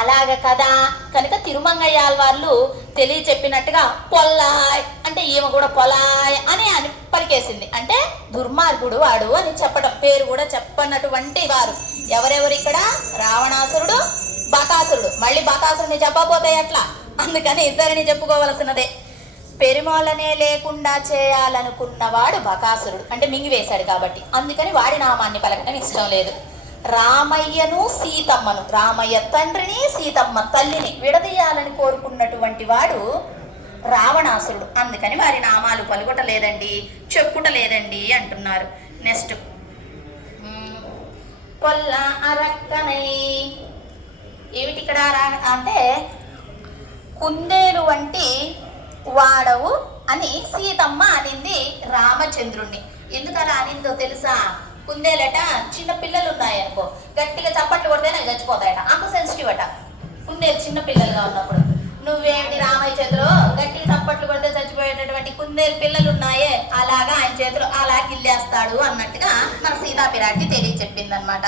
అలాగ కదా కనుక తిరుమంగయ్యాల వాళ్ళు తెలియచెప్పినట్టుగా పొల్లాయ్ అంటే ఈమె కూడా పొలాయ్ అని పలికేసింది. అంటే దుర్మార్గుడు వాడు అని చెప్పడం, పేరు కూడా చెప్పనటువంటి వారు ఎవరెవరు ఇక్కడ? రావణాసురుడు, బకాసురుడు. మళ్ళీ బకాసురుడిని చెప్పకపోతే ఎట్లా, అందుకని ఇద్దరిని చెప్పుకోవలసినదే. పెరుమాళనే లేకుండా చేయాలనుకున్నవాడు బకాసురుడు, అంటే మింగివేశాడు కాబట్టి, అందుకని వాడి నామాన్ని పలకటం ఇష్టం లేదు. రామయ్యను సీతమ్మను, రామయ్య తండ్రిని సీతమ్మ తల్లిని విడదీయాలని కోరుకున్నటువంటి వాడు రావణాసురుడు, అందుకని వారి నామాలు పలుకుటలేదండి, చెప్పుటలేదండి అంటున్నారు. నెక్స్ట్ పొల్ల అరక్కనై. ఏమిటి ఇక్కడ అంటే కుందేలు వంటి వాడవు అని సీతమ్మ అనింది రామచంద్రుణ్ణి. ఎందుకలా అనిందో తెలుసా? కుందేలట చిన్న పిల్లలు ఉన్నాయనుకో గట్టిగా చప్పట్లు కొడితేనే చచ్చిపోతాయట, అంత సెన్సిటివ్ అట కుందేలు చిన్న పిల్లలుగా ఉన్నప్పుడు. నువ్వేమిటి రామయ్య చేతిలో గట్టిగా చప్పట్లు కొడితే చచ్చిపోయేటటువంటి కుందేలు పిల్లలు ఉన్నాయే, అలాగా ఆయన చేతిలో అలా గిల్లేస్తాడు అన్నట్టుగా మన సీతాపిరాటికి తెలియచెప్పింది అనమాట.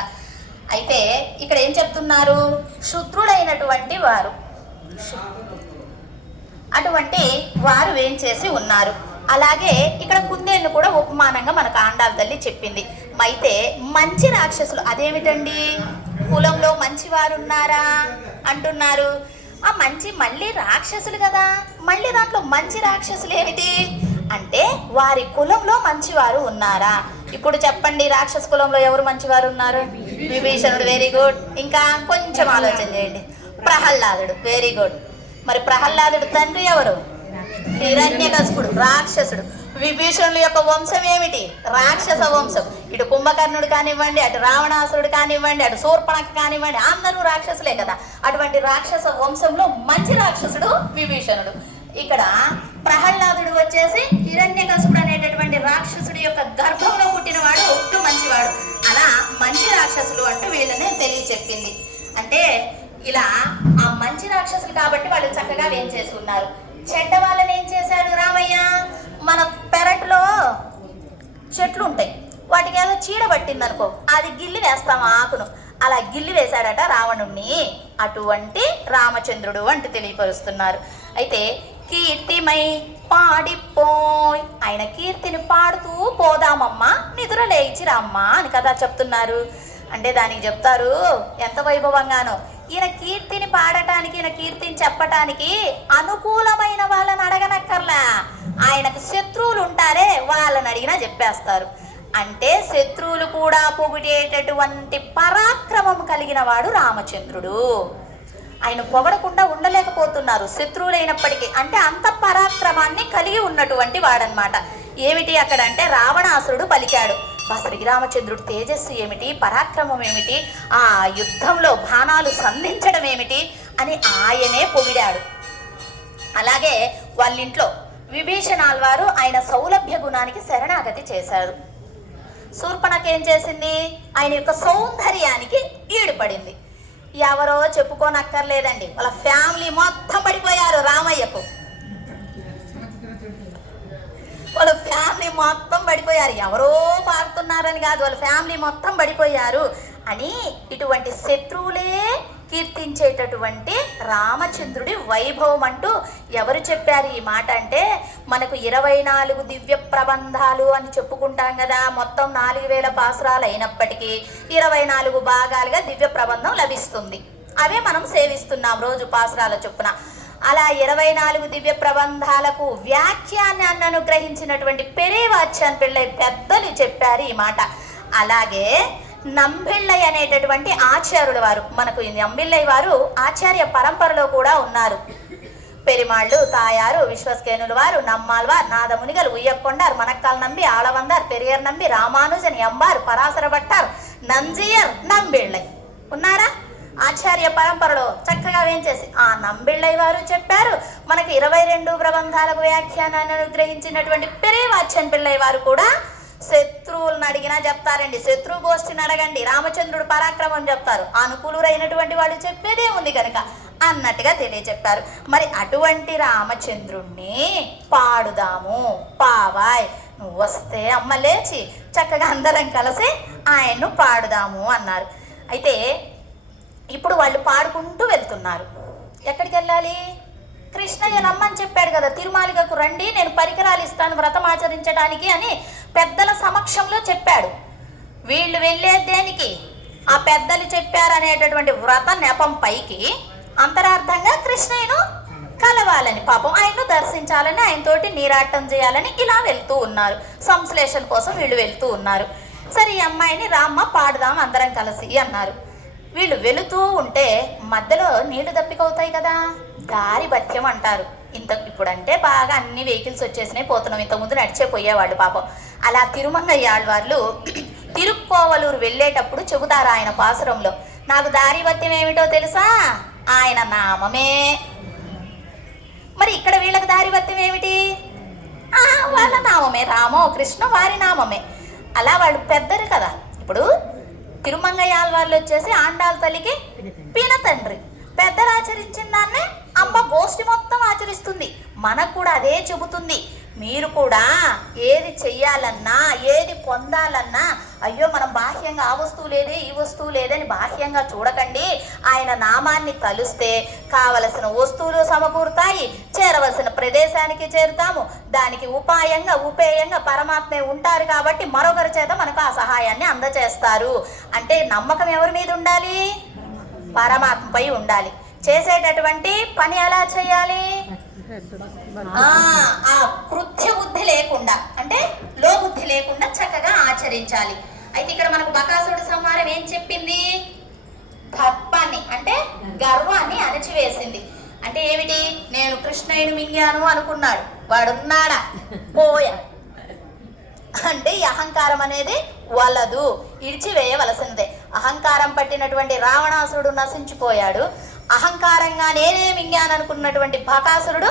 అయితే ఇక్కడ ఏం చెప్తున్నారు? శుద్రుడైనటువంటి వారు, అటువంటి వారు ఏం చేసి ఉన్నారు. అలాగే ఇక్కడ కుందేళ్ళు కూడా ఉపమానంగా మనకు ఆండాల తల్లి చెప్పింది. అయితే మంచి రాక్షసులు అదేమిటండి? కులంలో మంచివారు ఉన్నారా అంటున్నారు. ఆ మంచి మళ్ళీ రాక్షసులు కదా, మళ్ళీ దాంట్లో మంచి రాక్షసులు ఏమిటి అంటే వారి కులంలో మంచివారు ఉన్నారా? ఇప్పుడు చెప్పండి, రాక్షస కులంలో ఎవరు మంచివారు ఉన్నారు? విభీషణుడు, వెరీ గుడ్. ఇంకా కొంచెం ఆలోచన చేయండి. ప్రహ్లాదుడు, వెరీ గుడ్. మరి ప్రహ్లాదుడు తండ్రి ఎవరు? హిరణ్యకశిపుడు, రాక్షసుడు. విభీషణుల యొక్క వంశం ఏమిటి? రాక్షస వంశం. ఇటు కుంభకర్ణుడు కానివ్వండి, అటు రావణాసురుడు కానివ్వండి, అటు శూర్పణఖ కానివ్వండి, అందరూ రాక్షసులే కదా. అటువంటి రాక్షస వంశంలో మంచి రాక్షసుడు విభీషణుడు. ఇక్కడ ప్రహ్లాదుడు వచ్చేసి హిరణ్యకశిపుడు అనేటటువంటి రాక్షసుడి యొక్క గర్భంలో పుట్టినవాడు మంచివాడు. అలా మంచి రాక్షసులు అంటూ వీళ్ళని తెలియచెప్పింది. అంటే ఇలా ఆ మంచి రాక్షసులు కాబట్టి వాళ్ళు చక్కగా ఏం చేసి ఉన్నారు. చెడ్డ వాళ్ళని ఏం చేశారు రామయ్య? మన పెరట్లో చెట్లు ఉంటాయి, వాటికి ఏదో చీడ పట్టిందనుకో, అది గిల్లి వేస్తాం ఆకును, అలా గిల్లి వేశాడట రావణుణ్ణి. అటువంటి రామచంద్రుడు అంటూ తెలియపరుస్తున్నారు. అయితే కీర్తిమై పాడిపోయ్, ఆయన కీర్తిని పాడుతూ పోదామమ్మా, నిద్ర లేచి రామ్మా అని కదా చెప్తున్నారు. అంటే దానికి చెప్తారు ఎంత వైభవంగానో. ఈయన కీర్తిని పాడటానికి, ఈయన కీర్తిని చెప్పటానికి అనుకూలమైన వాళ్ళని అడగనక్కర్లా, ఆయనకు శత్రువులు ఉంటారే వాళ్ళని అడిగినా చెప్పేస్తారు. అంటే శత్రువులు కూడా పొగిడేటటువంటి పరాక్రమం కలిగిన వాడు రామచంద్రుడు. ఆయన పొగడకుండా ఉండలేకపోతున్నారు శత్రువులైనప్పటికీ, అంటే అంత పరాక్రమాన్ని కలిగి ఉన్నటువంటి వాడనమాట. ఏమిటి అక్కడ అంటే రావణాసురుడు పలికాడు. శ్రీరామచంద్రుడు తేజస్సు ఏమిటి, పరాక్రమం ఏమిటి, ఆ యుద్ధంలో బాణాలు సంధించడం ఏమిటి అని ఆయనే పొగిడాడు. అలాగే వాళ్ళింట్లో విభీషణాల వారు ఆయన సౌలభ్య గుణానికి శరణాగతి చేశారు. శూర్పణఖ ఏం చేసింది? ఆయన యొక్క సౌందర్యానికి ఈడుపడింది. ఎవరో చెప్పుకోనక్కర్లేదండి, వాళ్ళ ఫ్యామిలీ మొత్తం పడిపోయారు రామయ్యకు. వాళ్ళ ఫ్యామిలీ మొత్తం పడిపోయారు. ఎవరో పాడుతున్నారని కాదు, వాళ్ళ ఫ్యామిలీ మొత్తం పడిపోయారు అని ఇటువంటి శత్రువులే కీర్తించేటటువంటి రామచంద్రుడి వైభవం అంటూ ఎవరు చెప్పారు ఈ మాట అంటే, మనకు 24 దివ్య ప్రబంధాలు అని చెప్పుకుంటాం కదా. మొత్తం 4000 పాసురాలు అయినప్పటికీ 24 భాగాలుగా దివ్య ప్రబంధం లభిస్తుంది. అవే మనం సేవిస్తున్నాం రోజు పాసురాల చొప్పున. అలా 24 దివ్య ప్రబంధాలకు వ్యాఖ్యానాన్ని అనుగ్రహించినటువంటి పెరేవాచ్యాన్ పిళ్ళై పెద్దలు చెప్పారు ఈ మాట. అలాగే నంబిళ్ళై అనేటటువంటి ఆచార్యుల వారు, మనకు నంబిళ్ళై వారు ఆచార్య పరంపరలో కూడా ఉన్నారు. పెరిమాళ్ళు, తాయారు, విశ్వస్కేనుల వారు, నమ్మాల్వార్, నాదమునిగలు, ఉయ్యకొండార్, మనక్కాల్ నంబి, ఆళవందార్, పెరియర్ నంబి, రామానుజన్, ఎంబార్, పరాశర భట్టార్, నంజియర్, నంబిళ్ళై ఉన్నారా? ఆచార్య పరంపరలో చక్కగా వేయించేసి ఆ నంబిళ్ళై వారు చెప్పారు. మనకి 22 ప్రబంధాలకు వ్యాఖ్యానాన్ని అనుగ్రహించినటువంటి పెరేవాచ్యన్ పిళ్ళై వారు కూడా శత్రువులను అడిగినా చెప్తారండి. శత్రు గోష్ఠిని అడగండి, రామచంద్రుడు పరాక్రమం చెప్తారు. అనుకూలురైనటువంటి వాడు చెప్పేదే ఉంది కనుక అన్నట్టుగా తెలియచెప్పారు. మరి అటువంటి రామచంద్రుణ్ణి పాడుదాము, పావాయ్ నువ్వు వస్తే అమ్మ లేచి చక్కగా అందరం కలిసి ఆయన్ను పాడుదాము అన్నారు. అయితే ఇప్పుడు వాళ్ళు పాడుకుంటూ వెళ్తున్నారు. ఎక్కడికి వెళ్ళాలి? కృష్ణయ్య రమ్మని చెప్పాడు కదా, తిరుమాలికకు రండి, నేను పరికరాలు ఇస్తాను వ్రతం ఆచరించడానికి అని పెద్దల సమక్షంలో చెప్పాడు. వీళ్ళు వెళ్ళేది దేనికి? ఆ పెద్దలు చెప్పారనేటటువంటి వ్రత నెపం పైకి అంతరార్థంగా కృష్ణయ్యను కలవాలని, పాపం ఆయన్ను దర్శించాలని, ఆయనతోటి నీరాటం చేయాలని ఇలా వెళ్తూ ఉన్నారు. సంశ్లేషణ కోసం వీళ్ళు వెళ్తూ ఉన్నారు. సరే ఈ అమ్మాయిని రామ్మ పాడుదాం అందరం కలిసి అన్నారు. వీళ్ళు వెళుతూ ఉంటే మధ్యలో నీళ్లు దప్పికవుతాయి కదా, దారి భత్యం అంటారు. ఇప్పుడంటే బాగా అన్ని వెహికల్స్ వచ్చేసినాయి, పోతున్నాం. ఇంతకుముందు నడిచే పోయేవాళ్ళు పాపం. అలా తిరుమంగయ్యాళ్ళ వాళ్ళు తిరుక్కోవలూరు వెళ్ళేటప్పుడు చెబుతారు ఆయన పాసురంలో, నాకు దారి భత్యం ఏమిటో తెలుసా? ఆయన నామమే. మరి ఇక్కడ వీళ్ళకి దారి భత్యం ఏమిటి? వాళ్ళ నామమే, రామో కృష్ణ వారి నామమే. అలా వాళ్ళు పెద్దరు కదా. ఇప్పుడు తిరుమంగయ్యాల వాళ్ళు వచ్చేసి ఆండాళ్ళ తల్లికి పిన తండ్రి. పెద్దలు ఆచరించిన దాన్నే అమ్మ గోష్ఠి మొత్తం ఆచరిస్తుంది. మనకు కూడా అదే చెబుతుంది. మీరు కూడా ఏది చెయ్యాలన్నా, ఏది పొందాలన్నా, అయ్యో మనం బాహ్యంగా ఆ వస్తువు లేదే, ఈ వస్తువు లేదని బాహ్యంగా చూడకండి. ఆయన నామాన్ని తలుస్తే కావలసిన వస్తువులు సమకూరుతాయి, చేరవలసిన ప్రదేశానికి చేరుతాము. దానికి ఉపేయంగా పరమాత్మే ఉంటారు కాబట్టి మరొకరి చేత మనకు ఆ సహాయాన్ని అందచేస్తారు. అంటే నమ్మకం ఎవరి మీద ఉండాలి? పరమాత్మపై ఉండాలి. చేసేటటువంటి పని ఎలా చేయాలి? ఆ కృత్య బుద్ధి లేకుండా, అంటే లో బుద్ధి లేకుండా చక్కగా ఆచరించాలి. అయితే ఇక్కడ మనకు బకాసురుడి సంహారం ఏం చెప్పింది? దర్పాన్ని అంటే గర్వాన్ని అణచివేసింది. అంటే ఏమిటి? నేను కృష్ణయ్యను మింగాను అనుకున్నాడు, వాడున్నాడా? పోయా. అంటే ఈ అహంకారం అనేది వలదు, ఇడిచివేయవలసినదే. అహంకారం పట్టినటువంటి రావణాసురుడు నశించిపోయాడు. అహంకారంగా నేనే మింగాననుకున్నటువంటి బకాసురుడు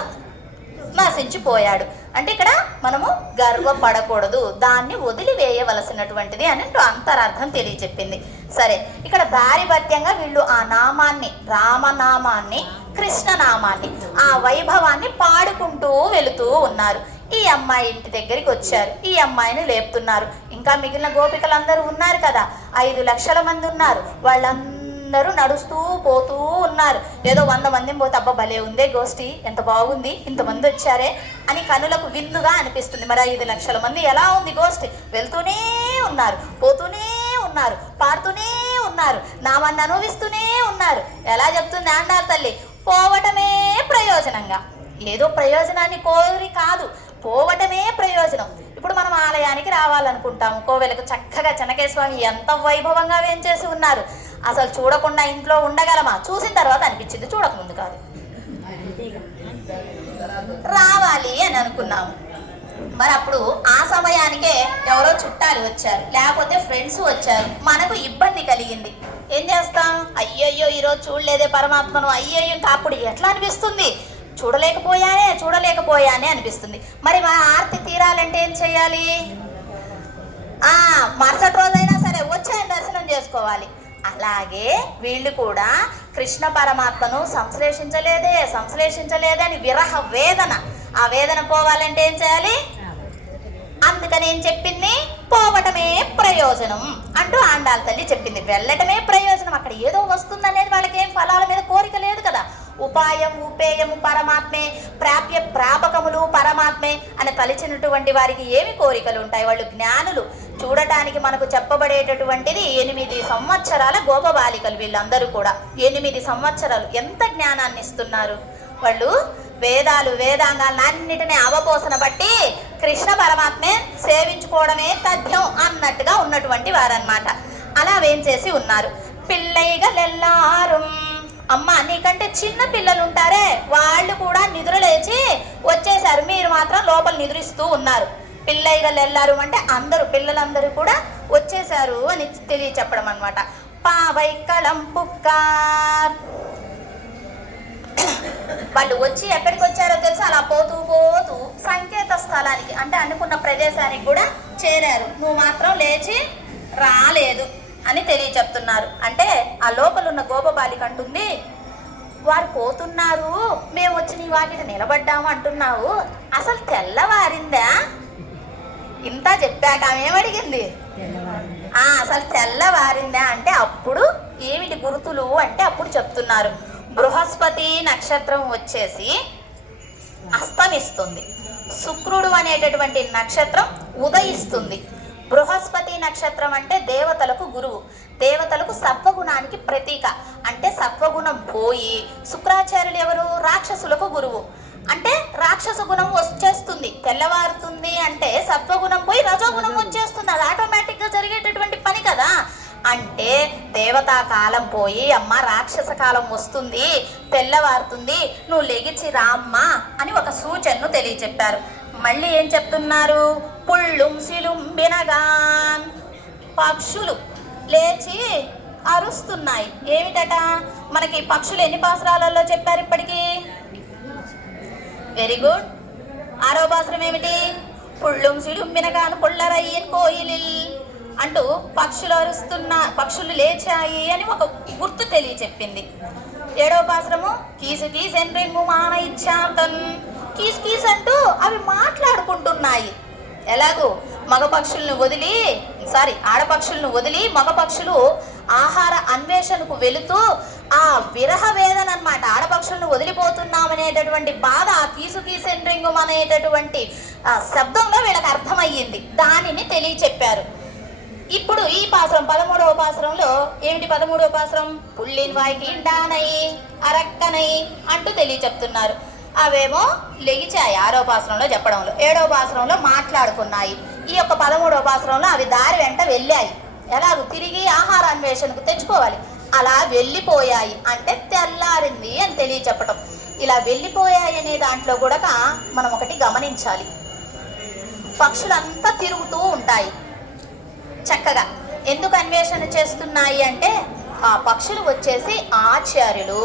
నశించిపోయాడు. అంటే ఇక్కడ మనము గర్వపడకూడదు, దాన్ని వదిలివేయవలసినటువంటిది అని అంతరార్థం తెలియచెప్పింది. సరే, ఇక్కడ దారిభత్యంగా వీళ్ళు ఆ నామాన్ని, రామనామాన్ని, కృష్ణనామాన్ని, ఆ వైభవాన్ని పాడుకుంటూ వెళుతూ ఉన్నారు. ఈ అమ్మాయి ఇంటి దగ్గరికి వచ్చారు. ఈ అమ్మాయిని లేపుతున్నారు. ఇంకా మిగిలిన గోపికలందరూ ఉన్నారు కదా, 5 లక్షల మంది ఉన్నారు. వాళ్ళందరూ నడుస్తూ పోతూ ఉన్నారు. ఏదో 100 మందిని పోతే అబ్బా భలే ఉందే గోష్ఠి, ఎంత బాగుంది, ఇంతమంది వచ్చారే అని కనులకు విందుగా అనిపిస్తుంది. మరి 5 లక్షల మంది ఎలా ఉంది గోష్ఠి? వెళ్తూనే ఉన్నారు, పోతూనే ఉన్నారు, పాడుతూనే ఉన్నారు, నామాన్ని అనుభవిస్తూనే ఉన్నారు. ఎలా చెప్తుంది ఆండాళ్ళ తల్లి? పోవటమే ప్రయోజనంగా, ఏదో ప్రయోజనాన్ని కోరి కాదు, పోవటమే ప్రయోజనం. ఇప్పుడు మనం ఆలయానికి రావాలనుకుంటాము, కోవెలకు చక్కగా చెన్నకేశ్వమి ఎంత వైభవంగా వేంచేసి ఉన్నారు. అసలు చూడకుండా ఇంట్లో ఉండగలమా? చూసిన తర్వాత అనిపించింది, చూడకముందు కాదు. రావాలి అని అనుకున్నాము. మరి అప్పుడు ఆ సమయానికే ఎవరో చుట్టాలు వచ్చారు, లేకపోతే ఫ్రెండ్స్ వచ్చారు. మనకు ఇబ్బంది కలిగింది. ఏం చేస్తాం? అయ్యయ్యో ఈరోజు చూడలేదే పరమాత్మను, అయ్యయ్యో ఇంకా అప్పుడు ఎట్లా అనిపిస్తుంది? చూడలేకపోయానే అనిపిస్తుంది. మరి మా ఆర్తి తీరాలంటే ఏం చేయాలి? మరుసటి రోజైనా సరే వచ్చి ఆయన దర్శనం చేసుకోవాలి. అలాగే వీళ్ళు కూడా కృష్ణ పరమాత్మను సంశ్లేషించలేదే అని విరహ వేదన, ఆ వేదన పోవాలంటే ఏం చేయాలి? అందుకని ఏం చెప్పింది, పోవటమే ప్రయోజనం అంటూ ఆండాళ్ళ తల్లి చెప్పింది. వెళ్ళటమే ప్రయోజనం, అక్కడ ఏదో వస్తుంది అనేది వాళ్ళకి ఏం ఫలాల మీద కోరిక లేదు కదా. ఉపాయం ఉపేయము పరమాత్మే, ప్రాప్య ప్రాపకములు పరమాత్మే అని తలిచినటువంటి వారికి ఏమి కోరికలు ఉంటాయి? వాళ్ళు జ్ఞానులు. చూడటానికి మనకు చెప్పబడేటటువంటిది 8 సంవత్సరాల గోపబాలికలు వీళ్ళందరూ కూడా. 8 సంవత్సరాలు ఎంత జ్ఞానాన్ని ఇస్తున్నారు వాళ్ళు. వేదాంగాలన్నిటినీ అవపోసన బట్టి కృష్ణ పరమాత్మే సేవించుకోవడమే తథ్యం అన్నట్టుగా ఉన్నటువంటి వారన్నమాట. అలా వేంచేసి ఉన్నారు. పిల్లైగలెల్లారం, అమ్మ నీకంటే చిన్న పిల్లలు ఉంటారే వాళ్ళు కూడా నిద్ర లేచి వచ్చేసారు, మీరు మాత్రం లోపల నిద్రిస్తూ ఉన్నారు. పిల్లైగలు ఎల్లారు అంటే అందరూ, పిల్లలందరూ కూడా వచ్చేసారు అని తెలియచెప్పడం అనమాట. పావైకళం పుక్కార్, వాళ్ళు వచ్చి ఎక్కడికి వచ్చారో తెలుసు, అలా పోతూ పోతూ సంకేత స్థలానికి అంటే అనుకున్న ప్రదేశానికి కూడా చేరారు. నువ్వు మాత్రం లేచి రాలేదు అని తెలియచెప్తున్నారు. అంటే ఆ లోపల ఉన్న గోపబాలిక అంటుంది, వారు పోతున్నారు, మేము వచ్చి నీ వాకిట నిలబడ్డాము అంటున్నావు, అసలు తెల్లవారిందా? ఇంత చెప్పాక ఏమడిగింది, అసలు తెల్లవారిందా అంటే అప్పుడు ఏమిటి గుర్తులు అంటే అప్పుడు చెప్తున్నారు. బృహస్పతి నక్షత్రం వచ్చేసి అస్తమిస్తుంది, శుక్రుడు అనేటటువంటి నక్షత్రం ఉదయిస్తుంది. బృహస్పతి నక్షత్రం అంటే దేవతలకు గురువు, దేవతలకు సత్వగుణానికి ప్రతీక. అంటే సత్వగుణం పోయి శుక్రాచార్యులు ఎవరు, రాక్షసులకు గురువు. అంటే రాక్షస గుణం వచ్చేస్తుంది, తెల్లవారుతుంది అంటే సత్వగుణం పోయి రజోగుణం వచ్చేస్తుంది. అది ఆటోమేటిక్గా జరిగేటటువంటి పని కదా. అంటే దేవతా కాలం పోయి అమ్మ రాక్షస కాలం వస్తుంది, తెల్లవారుతుంది, నువ్వు లెగిచి రామ్మా అని ఒక సూచనను తెలియచెప్పారు. మళ్ళీ ఏం చెప్తున్నారు, పుళ్ళుం సిలుంబినగాన్, పక్షులు లేచి అరుస్తున్నాయి. ఏమిటట, మనకి పక్షులు ఎన్ని పాసరాలలో చెప్పారు ఇప్పటికీ? Very good. 6వ పాసరం ఏమిటి, పుళ్ళుం సిలుంబినగాన్ పుళ్ళరయ్యన్ కోయిలిల్ అంటూ పక్షులు లేచాయి అని ఒక గుర్తు తెలియచెప్పింది. 7వ పాసరము కీసు కీసెన్రింగు మాన ఇచ్చాతన్, కీస్ కీస్ అంటూ అవి మాట్లాడుకుంటున్నాయి. ఎలాగో ఆడపక్షులను వదిలి మగపక్షులు ఆహార అన్వేషణకు వెళుతూ ఆ విరహ వేదన అన్నమాట. ఆడపక్షులను వదిలిపోతున్నామనేటటువంటి బాధ ఆ కీసు కీసెన్రింగు అనేటటువంటి శబ్దంలో వీళ్ళకి అర్థమయ్యింది, దానిని తెలియచెప్పారు. ఇప్పుడు ఈ పాసరం 13వ పాసరంలో ఏమిటి, 13వ పాసరం పుల్లిన్ వాయికి ఇండానై అరక్కనై అంటూ తెలియచెప్తున్నారు. అవేమో లెగిచాయి 6వ పాసరంలో చెప్పడంలో, 7వ పాసరంలో మాట్లాడుకున్నాయి. ఈ యొక్క 13వ పాసరంలో అవి దారి వెంట వెళ్ళాయి. ఎలాగో తిరిగి ఆహార అన్వేషణకు తెచ్చుకోవాలి, అలా వెళ్ళిపోయాయి అంటే తెల్లారింది అని తెలియచెప్పటం. ఇలా వెళ్ళిపోయాయి అనే దాంట్లో కూడా మనం ఒకటి గమనించాలి. పక్షులంతా తిరుగుతూ ఉంటాయి చక్కగా. ఎందుకు అన్వేషణ చేస్తున్నాయి అంటే ఆ పక్షులు వచ్చేసి ఆచార్యులు.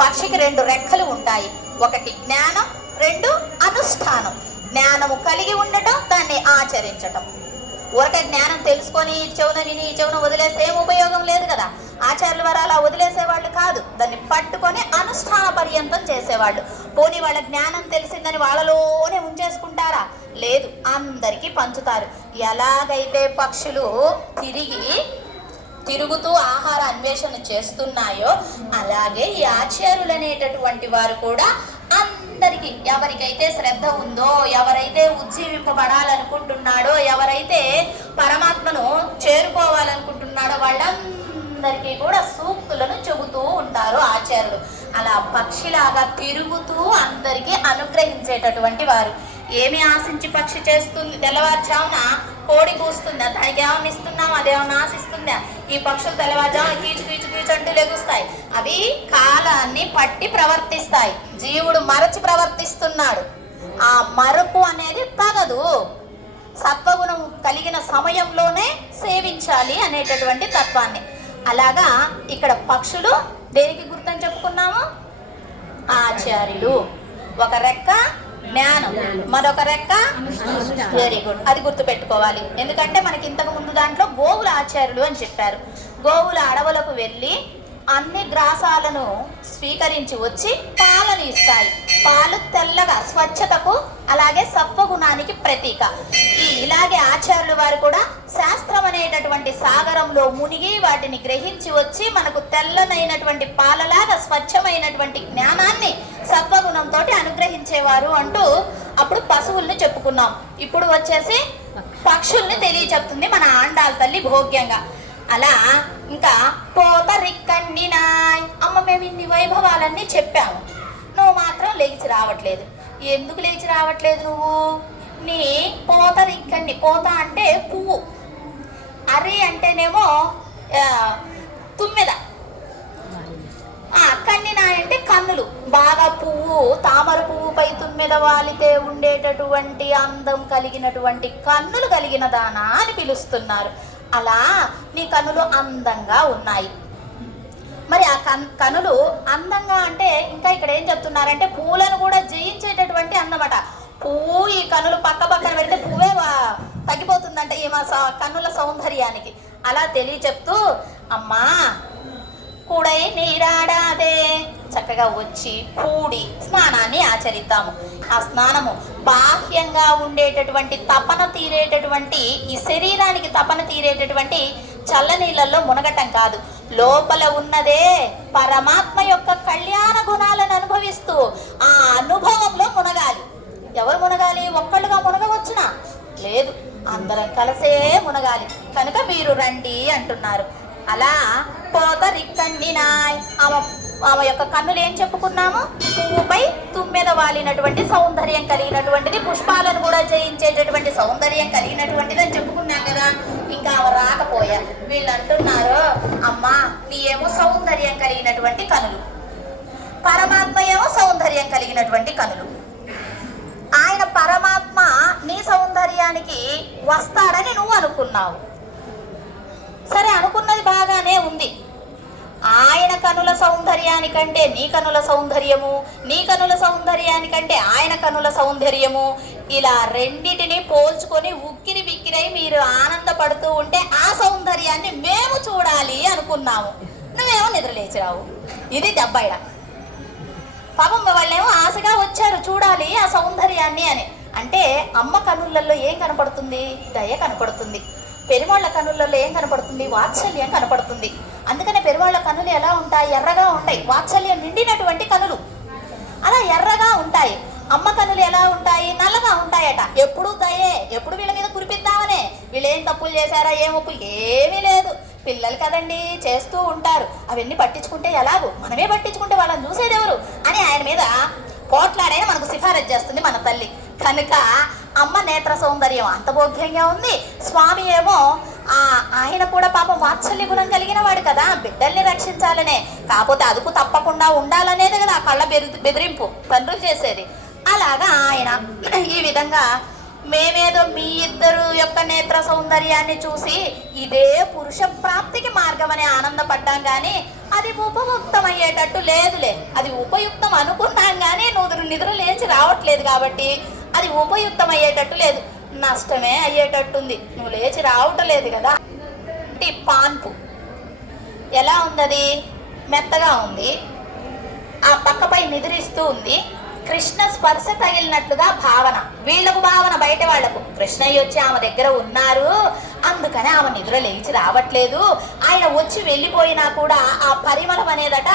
పక్షికి 2 రెక్కలు ఉంటాయి, ఒకటి జ్ఞానం, 2 అనుష్ఠానం. జ్ఞానము కలిగి ఉండటం, దాన్ని ఆచరించటం. ఊరక జ్ఞానం తెలుసుకొని చెవున విని చెవున వదిలేస్తే ఏం ఉపయోగం లేదు కదా. ఆచార్యుల వారు అలా వదిలేసేవాళ్ళు కాదు, దాన్ని పట్టుకొని అనుష్ఠాన పర్యంతం చేసేవాళ్ళు. పోనీ వాళ్ళ జ్ఞానం తెలిసిందని వాళ్ళలోనే ఉంచేసుకుంటారా? లేదు, అందరికీ పంచుతారు. ఎలాగైతే పక్షులు తిరుగుతూ ఆహార అన్వేషణ చేస్తున్నాయో అలాగే ఈ ఆచార్యులు అనేటటువంటి వారు కూడా అందరికీ, ఎవరికైతే శ్రద్ధ ఉందో, ఎవరైతే ఉజ్జీవింపబడాలనుకుంటున్నాడో, ఎవరైతే పరమాత్మను చేరుకోవాలనుకుంటున్నాడో వాళ్ళందరికీ కూడా సూక్తులను చెబుతూ ఉంటారు ఆచార్యులు. అలా పక్షిలాగా తిరుగుతూ అందరికీ అనుగ్రహించేటటువంటి వారు. ఏమి ఆశించి పక్షి చేస్తుంది? తెల్లవారుజామున కోడి కూస్తుందా, దానికి ఏమన్నా ఇస్తున్నాం, అదేమన్నా ఆశిస్తుందా? ఈ పక్షులు తెల్లవారుజామున కీచు కీచు కీచు అంటూ లెగుస్తాయి. అవి కాలాన్ని పట్టి ప్రవర్తిస్తాయి. జీవుడు మరచి ప్రవర్తిస్తున్నాడు. ఆ మరుపు అనేది తగదు. సత్వగుణం కలిగిన సమయంలోనే సేవించాలి అనేటటువంటి తత్వాన్ని. అలాగా ఇక్కడ పక్షులు దేనికి గుర్తని చెప్పుకున్నాము? ఆచార్యులు. ఒక రెక్క జ్ఞానం, మరొక రెక్క వెరీ గుడ్, అది గుర్తు పెట్టుకోవాలి. ఎందుకంటే మనకి ఇంతకు ముందు దాంట్లో గోవుల ఆచార్యులు అని చెప్పారు. గోవుల అడవులకు వెళ్ళి అన్ని గ్రాసాలను స్వీకరించి వచ్చి పాలను ఇస్తాయి. పాలు తెల్లగా స్వచ్ఛతకు అలాగే సత్వగుణానికి ప్రతీక. ఇలాగే ఆచార్యుల వారు కూడా శాస్త్రం అనేటటువంటి సాగరంలో మునిగి వాటిని గ్రహించి వచ్చి మనకు తెల్లనైనటువంటి పాలలాగా స్వచ్ఛమైనటువంటి జ్ఞానాన్ని సత్వగుణంతో అనుగ్రహించేవారు అంటూ అప్పుడు పశువుల్ని చెప్పుకున్నాం. ఇప్పుడు వచ్చేసి పక్షుల్ని తెలియచెప్తుంది మన ఆండాళ్ళ తల్లి భోగ్యంగా. అలా ఇంకా పోతరిక్కన్నినాయ్ అమ్మ, మేము ఇన్ని వైభవాలన్నీ చెప్పాము, నువ్వు మాత్రం లేచి రావట్లేదు. ఎందుకు లేచి రావట్లేదు నువ్వు? నీ పోతరిక్కన్ని, పోత అంటే పువ్వు, అరి అంటేనేమో తుమ్మెద, కన్నినాయ్ అంటే కన్నులు. బాగా పువ్వు, తామర పువ్వుపై తుమ్మెద వాలితే ఉండేటటువంటి అందం కలిగినటువంటి కన్నులు కలిగిన దానా అని పిలుస్తున్నారు. అలా నీ కన్నులు అందంగా ఉన్నాయి. మరి ఆ కనులు అందంగా అంటే ఇంకా ఇక్కడ ఏం చెప్తున్నారంటే పూలను కూడా జయించేటటువంటి అందమట. పువ్వు ఈ కనులు పక్క పక్కన పెడితే పువ్వే తగ్గిపోతుందంట ఈ మా కన్నుల సౌందర్యానికి. అలా తెలియచెప్తూ అమ్మా కూడై నీరాడాదే, చక్కగా వచ్చి కూడి స్నానాన్ని ఆచరిద్దాము. ఆ స్నానము బాహ్యంగా ఉండేటటువంటి తపన తీరేటటువంటి, ఈ శరీరానికి తపన తీరేటటువంటి చల్లనీళ్ళల్లో మునగటం కాదు, లోపల ఉన్నదే పరమాత్మ యొక్క కళ్యాణ గుణాలను అనుభవిస్తూ ఆ అనుభవంలో మునగాలి. ఎవరు మునగాలి? ఒక్కళ్ళుగా మునగవచ్చునా? లేదు, అందరం కలిసే మునగాలి. కనుక మీరు రండి అంటున్నారు. అలా పోతరిక్కన్నినాయ్, ఆమె యొక్క కన్నులు ఏం చెప్పుకున్నాము? పువ్వుపై తుమ్మెద వాలినటువంటి సౌందర్యం కలిగినటువంటిది, పుష్పాలను కూడా జయించేటటువంటి సౌందర్యం కలిగినటువంటిది అని చెప్పుకున్నాం కదా. ఇంకా ఆమె రాకపోయారు. వీళ్ళు అంటున్నారు, అమ్మా నీ ఏమో సౌందర్యం కలిగినటువంటి కనులు, పరమాత్మ ఏమో సౌందర్యం కలిగినటువంటి కనులు. ఆయన పరమాత్మ నీ సౌందర్యానికి వస్తాడని నువ్వు అనుకున్నావు. సరే, అనుకున్నది బాగానే ఉంది. ఆయన కనుల సౌందర్యానికంటే నీ కనుల సౌందర్యము, నీ కనుల సౌందర్యానికంటే ఆయన కనుల సౌందర్యము, ఇలా రెండిటిని పోల్చుకొని ఉక్కిరి బిక్కిరై మీరు ఆనందపడుతూ ఉంటే ఆ సౌందర్యాన్ని మేము చూడాలి అనుకున్నాము. నువ్వేమో నిద్రలేచిరావు. ఇది దెబ్బయ్య. పాపం వాళ్ళేమో ఆశగా వచ్చారు చూడాలి ఆ సౌందర్యాన్ని అని. అంటే అమ్మ కనులలో ఏం కనపడుతుంది? దయ కనపడుతుంది. పెరుమాళ్ళ కనులలో ఏం కనపడుతుంది? వాత్సల్యం కనపడుతుంది. అందుకనే పెరుమాళ్ళ కనులు ఎలా ఉంటాయి? ఎర్రగా ఉంటాయి. వాత్సల్యం నిండినటువంటి కనులు అలా ఎర్రగా ఉంటాయి. అమ్మ కనులు ఎలా ఉంటాయి? నల్లగా ఉంటాయట. ఎప్పుడు దయే, ఎప్పుడు వీళ్ళ మీద కురిపిద్దామనే. వీళ్ళు ఏం తప్పులు చేశారా? ఏం ఒప్పు ఏమీ లేదు. పిల్లలు కదండి, చేస్తూ ఉంటారు. అవన్నీ పట్టించుకుంటే ఎలాగూ, మనమే పట్టించుకుంటే వాళ్ళని చూసేది ఎవరు అని ఆయన మీద పోట్లాడైనా మనకు సిఫారసు చేస్తుంది మన తల్లి. కనుక అమ్మ నేత్ర సౌందర్యం అంత భోగ్యంగా ఉంది. స్వామి ఏమో ఆయన కూడా పాపం వాత్సల్య గుణం కలిగిన వాడు కదా, బిడ్డల్ని రక్షించాలనే. కాకపోతే అదుపు తప్పకుండా ఉండాలనేది కదా కళ్ళ బెదిరింపు తండ్రులు చేసేది. అలాగా ఆయన ఈ విధంగా మేమేదో మీ ఇద్దరు యొక్క నేత్ర సౌందర్యాన్ని చూసి ఇదే పురుష ప్రాప్తికి మార్గం అని ఆనందపడ్డాం కానీ అది ఉపయుక్తమయ్యేటట్టు లేదులే. అది ఉపయుక్తం అనుకున్నాం కానీ నువ్వు నిద్ర లేచి రావట్లేదు కాబట్టి అది ఉపయుక్తం లేదు, నష్టమే అయ్యేటట్టుంది. నువ్వు లేచి రావట్లేదు కదా. పాన్పు ఎలా ఉంది? అది మెత్తగా ఉంది, ఆ పక్కపై నిద్రిస్తూ ఉంది. కృష్ణ స్పర్శ తగిలినట్లుగా భావన, వీళ్లకు భావన, బయట వాళ్లకు. కృష్ణయ్య వచ్చి ఆమె దగ్గర ఉన్నారు, అందుకని ఆమె నిద్ర లేచి రావట్లేదు. ఆయన వచ్చి వెళ్ళిపోయినా కూడా ఆ పరిమళం అనేదట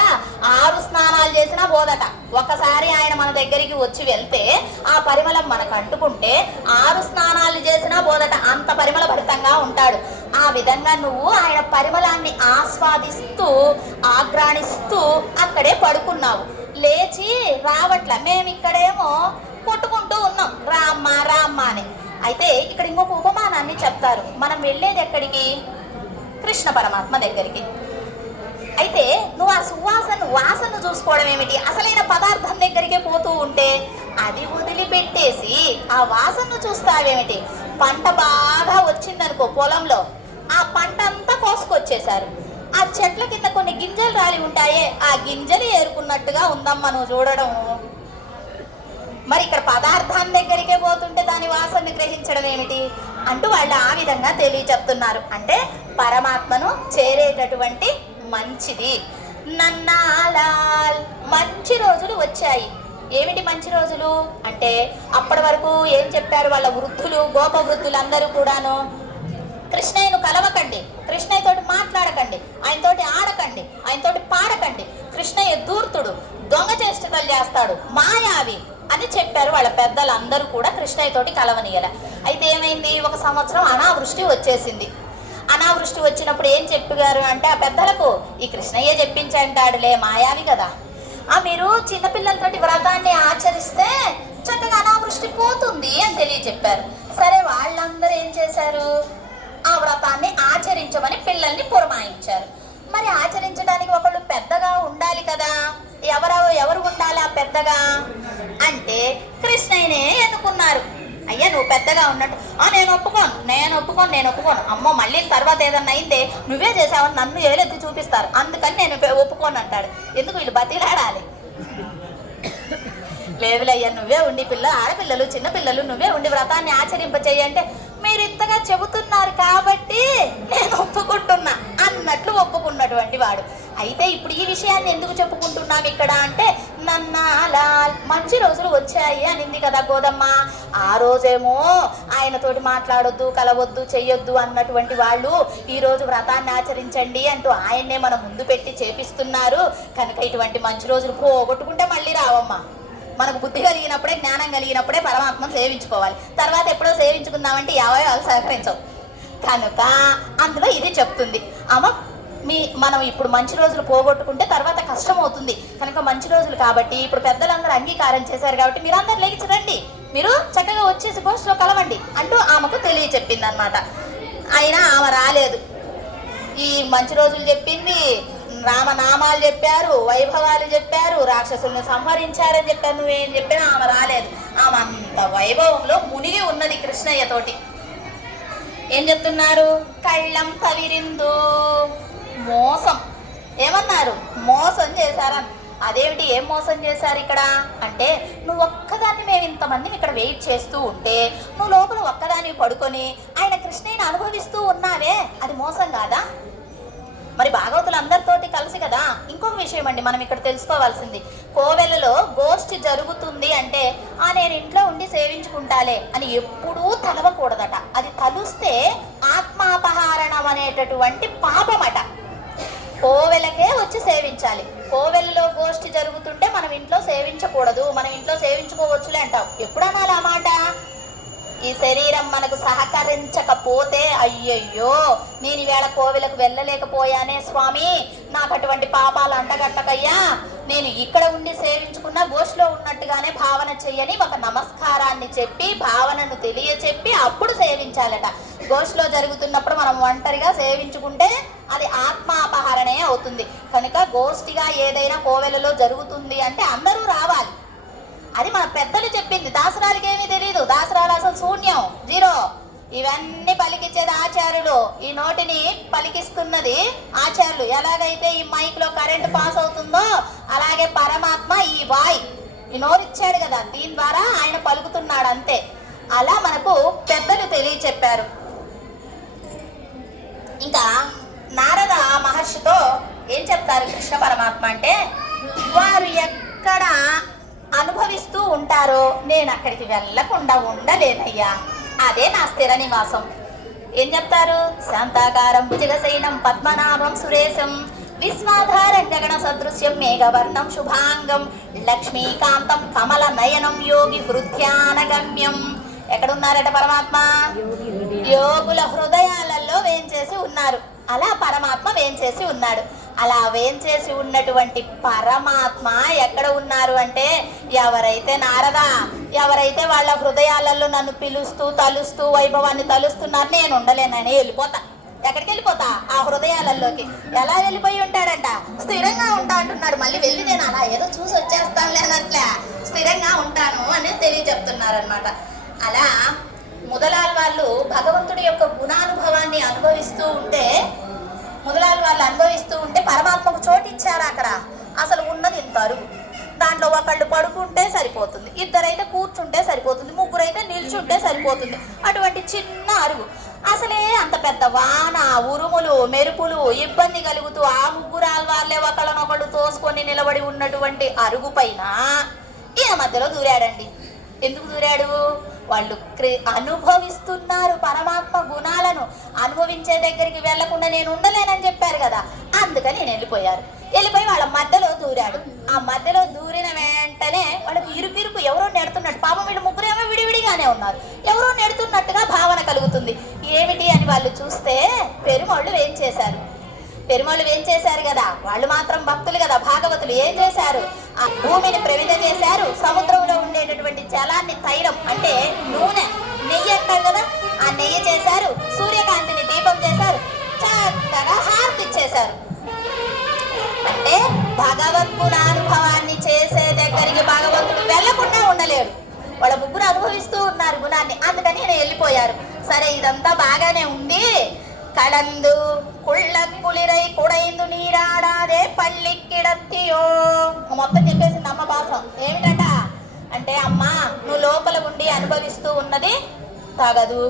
6 స్నానాలు చేసినా పోదట. ఒకసారి ఆయన మన దగ్గరికి వచ్చి వెళ్తే ఆ పరిమళం మనకు అంటుకుంటే 6 స్నానాలు చేసినా పోదట. అంత పరిమళ భరితంగా ఉంటాడు. ఆ విధంగా నువ్వు ఆయన పరిమళాన్ని ఆస్వాదిస్తూ ఆగ్రాణిస్తూ అక్కడే పడుకున్నావు. లేచి రావట్ల. మేము ఇక్కడేమో కొట్టుకుంటూ ఉన్నాం రామ్మ రామ్మ అని. అయితే ఇక్కడ ఇంకొక ఉపమానాన్ని చెప్తారు. మనం వెళ్ళేది ఎక్కడికి? కృష్ణ పరమాత్మ దగ్గరికి. అయితే నువ్వు ఆ వాసన చూసుకోవడం ఏమిటి? అసలైన పదార్థం దగ్గరికే పోతూ ఉంటే అది వదిలిపెట్టేసి ఆ వాసనను చూస్తావేమిటి? పంట బాగా వచ్చిందనుకో పొలంలో, ఆ పంట అంతా కోసుకొచ్చేశారు. ఆ చెట్ల కింద కొన్ని గింజలు రాలి ఉంటాయే, ఆ గింజలు ఏరుకున్నట్టుగా ఉందమ్మా నువ్వు చూడడం. మరి ఇక్కడ పదార్థాన్ని దగ్గరికే పోతుంటే దాని వాసనని గ్రహించడం ఏమిటి అంటూ వాళ్ళు ఆ విధంగా తెలియచెప్తున్నారు. అంటే పరమాత్మను చేరేటటువంటి మంచిది. నన్నాలాల్ మంచి రోజులు వచ్చాయి. ఏమిటి మంచి రోజులు అంటే అప్పటి వరకు ఏం చెప్పారు వాళ్ళ వృద్ధులు, గోప వృద్ధులు అందరూ కూడాను, కృష్ణయ్యను కలవకండి, కృష్ణయ్య తోటి మాట్లాడకండి, ఆయనతోటి ఆడకండి, ఆయనతోటి పాడకండి, కృష్ణయ్య దూర్తుడు, దొంగ చేష్టలు చేస్తాడు, మాయావి అని చెప్పారు వాళ్ళ పెద్దలందరూ కూడా కృష్ణయ్య తోటి కలవనీయాల. అయితే ఏమైంది, ఒక సంవత్సరం అనావృష్టి వచ్చేసింది. అనావృష్టి వచ్చినప్పుడు ఏం చెప్పారు అంటే ఆ పెద్దలకు, ఈ కృష్ణయ్య చెప్పించంటాడులే మాయావి కదా, మీరు చిన్నపిల్లలతోటి వ్రతాన్ని ఆచరిస్తే చక్కగా అనావృష్టి పోతుంది అని తెలియచెప్పారు. సరే వాళ్ళందరూ ఏం చేశారు, ఆ వ్రతాన్ని ఆచరించమని పిల్లల్ని పురమాయించారు. మరి ఆచరించడానికి ఒకళ్ళు పెద్దగా ఉండాలి కదా, ఎవరు ఉండాలి ఆ పెద్దగా అంటే కృష్ణయ్యనే ఎన్నుకున్నారు. అయ్యా నువ్వు పెద్దగా ఉన్నట్టు, నేను ఒప్పుకోను, అమ్మో మళ్ళీ తర్వాత ఏదన్నా అయిందే నువ్వే చేసావని నన్ను ఏలెత్తి చూపిస్తారు, అందుకని నేను ఒప్పుకోను అంటాడు. ఎందుకు వీళ్ళు బతిలాడాలి, లేదులయ్యా నువ్వే ఉండి ఆడపిల్లలు చిన్నపిల్లలు నువ్వే ఉండి వ్రతాన్ని ఆచరింపచేయంటే మీరు ఇంతగా చెబుతున్నారు కాబట్టి నేను ఒప్పుకుంటున్నా అన్నట్లు ఒప్పుకున్నటువంటి వాడు. అయితే ఇప్పుడు ఈ విషయాన్ని ఎందుకు చెప్పుకుంటున్నాం ఇక్కడ అంటే, నన్నాలాల్ మంచి రోజులు వచ్చాయి అనింది కదా గోదమ్మ. ఆ రోజేమో ఆయనతోటి మాట్లాడొద్దు, కలవద్దు, చెయ్యొద్దు అన్నటువంటి వాళ్ళు ఈ రోజు వ్రతాన్ని ఆచరించండి అంటూ ఆయన్నే మనం ముందు పెట్టి చేపిస్తున్నారు. కనుక ఇటువంటి మంచి రోజులు పోగొట్టుకుంటే మళ్ళీ రావమ్మా. మనకు బుద్ధి కలిగినప్పుడే, జ్ఞానం కలిగినప్పుడే పరమాత్మను సేవించుకోవాలి. తర్వాత ఎప్పుడో సేవించుకుందామంటే అవయవాలు సహకరించవు. కనుక అందులో ఇది చెప్తుంది అమ్మ, మనం ఇప్పుడు మంచి రోజులు పోగొట్టుకుంటే తర్వాత కష్టం అవుతుంది. కనుక మంచి రోజులు కాబట్టి ఇప్పుడు పెద్దలందరూ అంగీకారం చేశారు కాబట్టి మీరు అందరు లేచి రండి, మీరు చక్కగా వచ్చేసి గోష్ఠిలో కలవండి అంటూ ఆమెకు తెలియచెప్పింది అనమాట. అయినా ఆమె రాలేదు. ఈ మంచి రోజులు చెప్పింది, రామనామాలు చెప్పారు, వైభవాలు చెప్పారు, రాక్షసులను సంహరించారని చెప్పారు, నువ్వేం చెప్పినా ఆమె రాలేదు. ఆమె అంత వైభవంలో మునిగి ఉన్నది కృష్ణయ్యతోటి. ఏం చెప్తున్నారు, కళ్ళం తవిరిందు, మోసం. ఏమన్నారు, మోసం చేశారని. అదేమిటి, ఏం మోసం చేశారు ఇక్కడ అంటే, నువ్వు ఒక్కదాన్ని మేము ఇంతమందిని ఇక్కడ వెయిట్ చేస్తూ ఉంటే నువ్వు లోపల ఒక్కదాన్ని పడుకొని ఆయన కృష్ణయ్యని అనుభవిస్తూ ఉన్నావే, అది మోసం కాదా? మరి భాగవతులు అందరితోటి కలిసి కదా. ఇంకొక విషయం అండి మనం ఇక్కడ తెలుసుకోవాల్సింది, కోవెలలో గోష్ఠి జరుగుతుంది అంటే నేను ఇంట్లో ఉండి సేవించుకుంటాలే అని ఎప్పుడూ తలవకూడదట. అది తలుస్తే ఆత్మాపహారణం అనేటటువంటి పాపమట. కోవెలకే వచ్చి సేవించాలి. కోవెలలో గోష్ఠి జరుగుతుంటే మనం ఇంట్లో సేవించకూడదు, మనం ఇంట్లో సేవించుకోవచ్చులే అంటాం. ఎప్పుడు అనాలి ఆ మాట? ఈ శరీరం మనకు సహకరించకపోతే, అయ్యయ్యో నేను ఈవేళ కోవెలకు వెళ్ళలేకపోయానే స్వామి, నాకు అటువంటి పాపాలు అంటగట్టకయ్యా, నేను ఇక్కడ ఉండి సేవించుకున్న గోష్ఠిలో ఉన్నట్టుగానే భావన చెయ్యని ఒక నమస్కారాన్ని చెప్పి భావనను తెలియచెప్పి అప్పుడు సేవించాలట. గోష్ఠిలో జరుగుతున్నప్పుడు మనం ఒంటరిగా సేవించుకుంటే అది ఆత్మాపహరణే అవుతుంది. కనుక గోష్ఠిగా ఏదైనా కోవెలలో జరుగుతుంది అంటే అందరూ రావాలి. అది మన పెద్దలు చెప్పింది. దాసరాలకి ఏమీ తెలియదు, దాసరాలు అసలు శూన్యం, జీరో. ఇవన్నీ పలికించేది ఆచార్యులు, ఈ నోటిని పలికిస్తున్నది ఆచార్యులు. ఎలాగైతే ఈ మైక్ లో కరెంట్ పాస్ అవుతుందో అలాగే పరమాత్మ ఈ ఈ నోరిచ్చాడు కదా, దీని ద్వారా ఆయన పలుకుతున్నాడు అంతే. అలా మనకు పెద్దలు తెలియచెప్పారు. ఇంకా నారద మహర్షితో ఏం చెప్తారు కృష్ణ పరమాత్మ అంటే, వారు ఎక్కడ అనుభవిస్తూ ఉంటారో నేను అక్కడికి వెళ్ళకుండా ఉండలేనయ్యా, అదే నా స్థిర నివాసం. ఏం చెప్తారు, శాంతాకారం భుజగశయనం పద్మనాభం సురేశం విశ్వాధారం గగన సదృశ్యం మేఘవర్ణం శుభాంగం లక్ష్మీకాంతం కమల నయనం యోగి హృద్యానగమ్యం. ఎక్కడున్నారట పరమాత్మ? యోగుల హృదయాలలో వేంచేసి ఉన్నారు. అలా పరమాత్మ వేంచేసి ఉన్నాడు. అలా వేంచేసి ఉన్నటువంటి పరమాత్మ ఎక్కడ ఉన్నారు అంటే, ఎవరైతే వాళ్ళ హృదయాలలో నన్ను పిలుస్తూ తలుస్తూ వైభవాన్ని తలుస్తున్నారు, నేను ఉండలేనని వెళ్ళిపోతా. ఎక్కడికి వెళ్ళిపోతా? ఆ హృదయాలలోకి. ఎలా వెళ్ళిపోయి ఉంటాడంట? స్థిరంగా ఉంటా అంటున్నాడు. మళ్ళీ వెళ్ళి నేను అలా ఏదో చూసి వచ్చేస్తాను లేనట్లే, స్థిరంగా ఉంటాను అని తెలియచెప్తున్నారు అనమాట. అలా ముదలాల్ వాళ్ళు భగవంతుడి యొక్క గుణానుభవాన్ని అనుభవిస్తూ ఉంటే, పరమాత్మకు చోటు ఇచ్చారు అక్కడ. అసలు ఉన్నది ఇంత అరుగు, దాంట్లో ఒకళ్ళు పడుకుంటే సరిపోతుంది, ఇద్దరైతే కూర్చుంటే సరిపోతుంది, ముగ్గురైతే నిల్చుంటే సరిపోతుంది. అటువంటి చిన్న అరుగు. అసలే అంత పెద్ద వాన, ఉరుములు, మెరుపులు, ఇబ్బంది కలుగుతూ ఆ ముగ్గురు ఆల్వార్లే ఒకళ్ళనొకళ్ళు తోసుకొని నిలబడి ఉన్నటువంటి అరుగు పైన ఈయన మధ్యలో దూరాడండి. ఎందుకు దూరాడు? వాళ్ళు అనుభవిస్తున్నారు పరమాత్మ గుణాలను. అనుభవించే దగ్గరికి వెళ్లకుండా నేను ఉండలేనని చెప్పారు కదా, అందుకని నేను వెళ్ళిపోయి వాళ్ళ మధ్యలో దూరాడు. ఆ మధ్యలో దూరిన వెంటనే వాళ్ళకి ఇరుకు ఎవరో నెడుతున్నట్టు, పాపం వీళ్ళు ముగ్గురేమో విడివిడిగానే ఉన్నారు, ఎవరో నెడుతున్నట్టుగా భావన కలుగుతుంది. ఏమిటి అని వాళ్ళు చూస్తే పెరుమాళ్ళు వేంచేశారు కదా, వాళ్ళు మాత్రం భక్తులు కదా, భాగవతులు. ఏం చేశారు? ఆ భూమిని ప్రవిధ చేశారు, సముద్రంలో ఉండేటటువంటి జలాన్ని తైలం అంటే నూనె, నెయ్యి అంటారు కదా, ఆ నెయ్యి చేశారు, సూర్యకాంతిని దీపం చేశారు, చక్కగా హారతి ఇచ్చేశారు. అంటే భగవద్గుణానుభవాన్ని చేసే దగ్గరికి భగవంతుడు వెళ్లకుండా ఉండలేడు. వాళ్ళ ముగ్గురు అనుభవిస్తూ ఉన్నారు గుణాన్ని, అందుకని ఆయన వెళ్ళిపోయారు. సరే, ఇదంతా బాగానే ఉంది. కళందు కుళ్ళ కులిరై కుడైందు నీరాడాదే పల్లిక్కిడత్తియో మొత్తం చెప్పేసింది అమ్మ భాషం. ఏమిటట అంటే, అమ్మా నువ్వు లోపల ఉండి అనుభవిస్తూ ఉన్నది తగదు,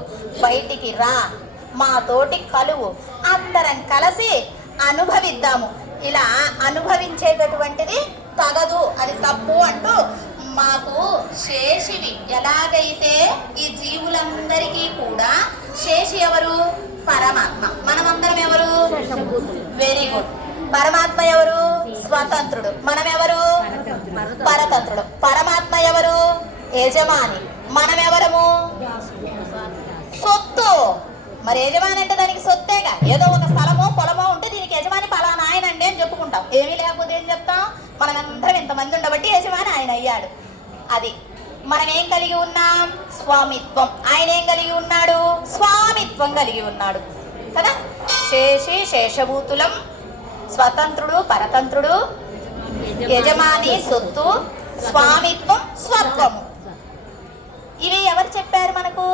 బయటికి రా, మా తోటి కలువు, అందరం కలిసి అనుభవిద్దాము. ఇలా అనుభవించేటటువంటిది తగదు, అది తప్పు అంటూ మాకు శేషివి. ఎలాగైతే ఈ జీవులందరికీ కూడా శేషి ఎవరు? పరమాత్మ. మనమందరం ఎవరు? Very good. పరమాత్మ ఎవరు? స్వతంత్రుడు. మనమెవరు? పరతంత్రుడు. పరమాత్మ ఎవరు? యజమాని. మనమెవరము? సొత్తు. మరి యజమాని అంటే దానికి సొత్తేగా. ఏదో ఒక స్థలమో పొలమో ఉంటే దీనికి యజమాని పలానా ఆయన అండి అని చెప్పుకుంటాం. ఏమీ లేకపోతే ఏం చెప్తాం? మనమందరం ఇంతమంది ఉండబట్టి యజమాని ఆయన అయ్యాడు. అది మనం ఏం కలిగి ఉన్నాం? స్వామిత్వం. ఆయన ఏం కలిగి ఉన్నాడు? స్వామిత్వం కలిగి ఉన్నాడు కదా. శేషి శేషభూతులం, స్వతంత్రుడు పరతంత్రుడు, యజమాని సొత్తు, స్వామిత్వం స్వత్వము. ఇవి ఎవరు చెప్పారు మనకు?